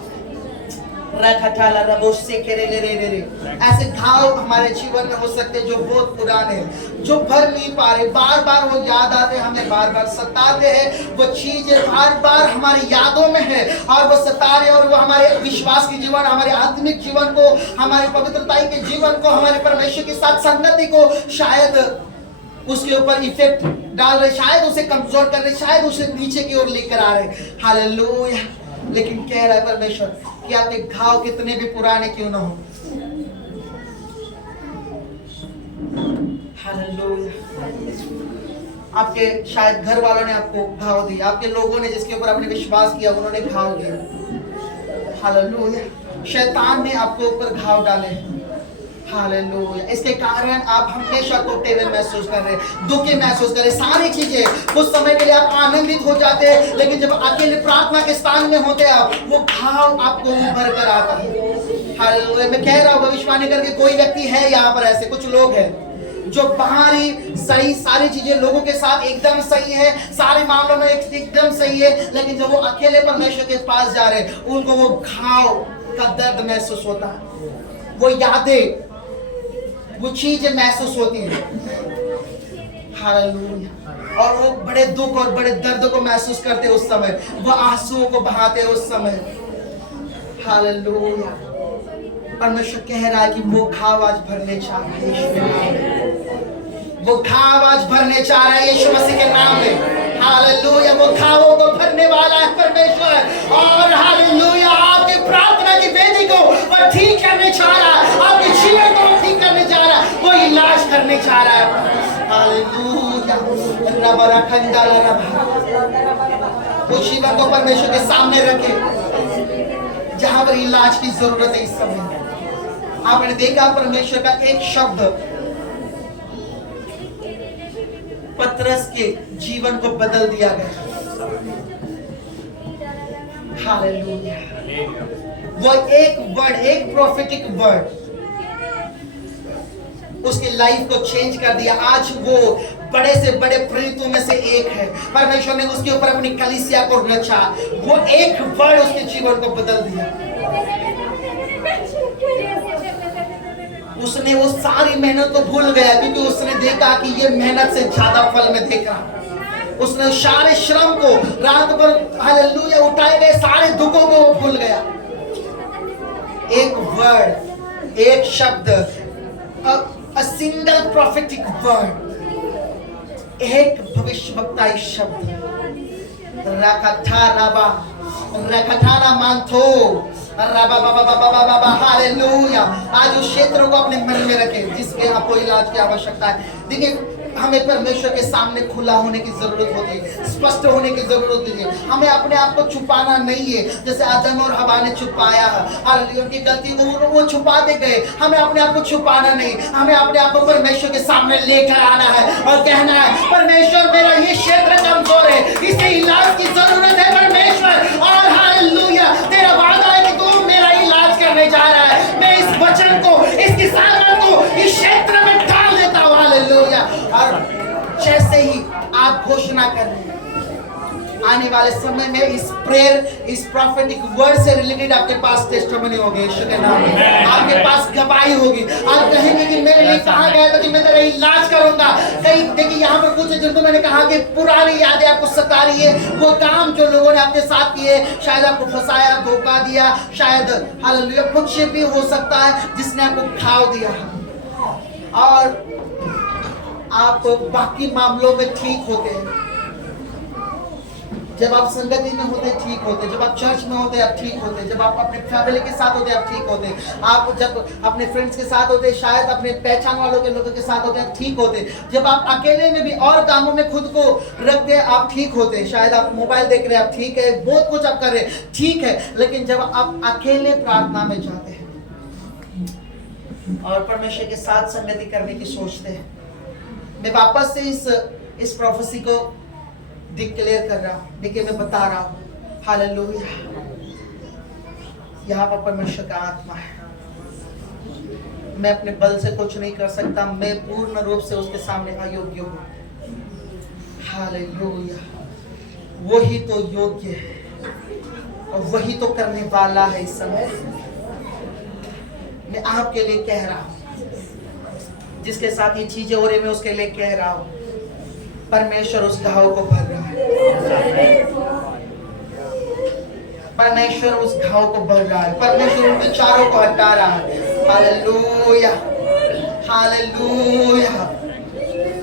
रखठाला रबोसे करे ले रे रे रे। ऐसे घाव हमारे जीवन में हो सकते हैं जो बहुत पुराने हैं, जो भर नहीं पा रहे, बार बार वो याद आते, हमें बार बार सताते हैं, वो चीजें बार बार हमारी यादों में है और वो सता रहे, और वो हमारे विश्वास के जीवन, हमारे आत्मिक जीवन को, हमारी पवित्रता के जीवन को, हमारे परमेश्वर के साथ संगति को शायद उसके ऊपर इफेक्ट डाल रहे, शायद उसे कमजोर कर रहे, शायद उसे नीचे की ओर लेकर आ रहे। हालेलुया। लेकिन कह रहा है परमेश्वर कि आपके घाव कितने भी पुराने क्यों ना हो, हालेलुया, आपके शायद घर वालों ने आपको घाव दिया, आपके लोगों ने जिसके ऊपर आपने विश्वास किया उन्होंने घाव दिया, हालेलुया, शैतान ने आपके ऊपर घाव डाले, हालेलुया। इसके कारण आप हमेशा टूटे हुए महसूस कर रहे, दुखी महसूस कर रहे, सारी चीजें कुछ समय के लिए आप आनंदित हो जाते हैं, लेकिन जब अकेले प्रार्थना के स्थान में होते हैं आप, वो घाव आपको उभर कर आता है। हालेलुया। मैं कह रहा हूँ भविष्यवाणी करके, कोई व्यक्ति है यहाँ पर, ऐसे कुछ लोग हैं जो बाहरी सही सारी चीजें लोगों के साथ एकदम सही है, सारे मामलों में एकदम सही है, लेकिन जब वो अकेले परमेश्वर के पास जा रहे हैं, उनको वो घाव का दर्द महसूस होता है, वो यादें, वो चीजें महसूस होती हैं। हालेलुया। और वो बड़े दुख और बड़े दर्द को महसूस करते उस समय, वो आंसुओं को बहाते उस समय। हालेलुया। परमेश्वर कह रहा है कि वो घाव आज भरने चाह रहा है, वो घाव आज भरने चाह रहा है यीशु मसीह के नाम में। हालेलुया। वो घावों को भरने वाला है परमेश्वर, और हालेलुया आपकी प्रार्थना की वेदी को वो ठीक करने चाह रहा है, आपके जीवन को ठीक करने चाह रहा है, वो इलाज करने चाह रहा है। हालेलुया। रबरा खंडाला रबा, वो जीवन को परमेश्वर के सामने रखे जहां पर इलाज की जरूरत है। इस समय आपने देखा परमेश्वर का एक शब्द पतरस के जीवन को बदल दिया गया। हालेलुया। वो एक वर्ड, एक प्रोफेटिक वर्ड उसकी लाइफ को चेंज कर दिया। आज वो बड़े से बड़े प्रेरितों में से एक है। परमेश्वर ने उसके ऊपर अपनी कलीसिया को रचा, वो एक वर्ड उसके जीवन को बदल दिया। उसने वो सारी मेहनत को भूल गया, क्योंकि उसने देखा कि ये मेहनत से ज्यादा फल में देखा। उसने सारे श्रम को, रात भर हालेलुया उठाए गए सारे दुखों को वो भूल गया। एक वर्ड, एक शब्द, a single prophetic word, एक भविष्यवक्ता शब्द, रखठाराबा रखठारा मानथो हालेलुया। आज उस क्षेत्र को अपने मन में रखें जिसके आपको इलाज की आवश्यकता है। देखिए, हमें परमेश्वर के सामने खुला होने की जरूरत होती है, स्पष्ट होने की जरूरत होती है। हमें अपने आप को छुपाना नहीं है, जैसे आदम और हवा ने छुपाया है, उनकी गलती को वो छुपाते गए। हमें अपने आप को छुपाना नहीं, हमें अपने आप को परमेश्वर के सामने लेकर आना है और कहना है, परमेश्वर मेरा ये क्षेत्र कमजोर है, इसे इलाज की जरूरत है परमेश्वर। और हालेलुया, तेरा वादा है कि तू मेरा इलाज करने जा रहा है। मैं इस वचन को, इस किसान को इस क्षेत्र में डाल देता हूँ। हालेलुया। और जैसे ही आप घोषणा कर रहे हैं, आने वाले समय में इस प्रेयर, इस प्रोफेटिक वर्ड से रिलेटेड आपके पास टेस्टिमनी होगी यीशु के नाम में। आपके पास गवाही होगी। आप कहेंगे कि मेरे लिए कहा गया था कि मैं तेरा इलाज करूंगा। कहीं देखिए, यहाँ पर कुछ जिनको मैंने कहा कि पुरानी यादें आपको सता रही है, वो काम जो लोगों ने आपके साथ किए, शायद आपको फंसाया, धोखा दिया, शायद हालेलुया कुछ भी हो सकता है जिसने आपको घाव दिया, और आप बाकी मामलों में ठीक होते हैं। जब आप संगति में होते ठीक होते, जब आप चर्च में होते आप ठीक होते, जब आप अपने फैमिली के साथ होते आप ठीक होते, आप जब अपने फ्रेंड्स के साथ होते, शायद अपने पहचान वालों के लोगों के साथ होते आप ठीक होते, जब आप अकेले में भी और कामों में खुद को रखते आप ठीक होते, शायद आप मोबाइल देख रहे हैं आप ठीक है, बहुत कुछ आप कर रहे हैं ठीक है, लेकिन जब आप अकेले प्रार्थना में जाते हैं और परमेश्वर के साथ संगति करने की सोचते हैं, मैं वापस से इस इस प्रोफेसी को डिक्लेयर कर रहा हूँ, देखिए मैं बता रहा हूँ। हालेलुया। यहाँ पर परमेश्वर का आत्मा है। मैं अपने बल से कुछ नहीं कर सकता, मैं पूर्ण रूप से उसके सामने अयोग्य हूँ। हालेलुया। वही तो योग्य है और वही तो करने वाला है। इस समय मैं आपके लिए कह रहा हूँ, जिसके साथ ये चीजें हो रही मैं उसके लिए कह रहा हूँ, परमेश्वर उस घाव को भर रहा है। परमेश्वर उस घाव को भर रहा है। परमेश्वर उन विचारों को हटा रहा है। Hallelujah, hallelujah.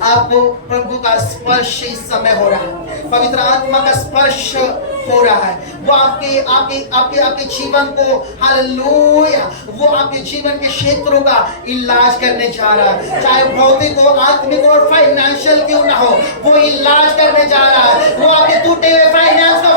आपको प्रभु का स्पर्श इस समय हो रहा है, पवित्र आत्मा का स्पर्श हो रहा है। वो आपके आपके आपके आपके जीवन को, हालेलुया, वो आपके जीवन के क्षेत्रों का इलाज करने जा रहा है। चाहे भौतिक हो, आत्मिक और फाइनेंशियल क्यों ना हो, वो इलाज करने जा रहा है। वो आपके टूटे हुए फाइनेंस को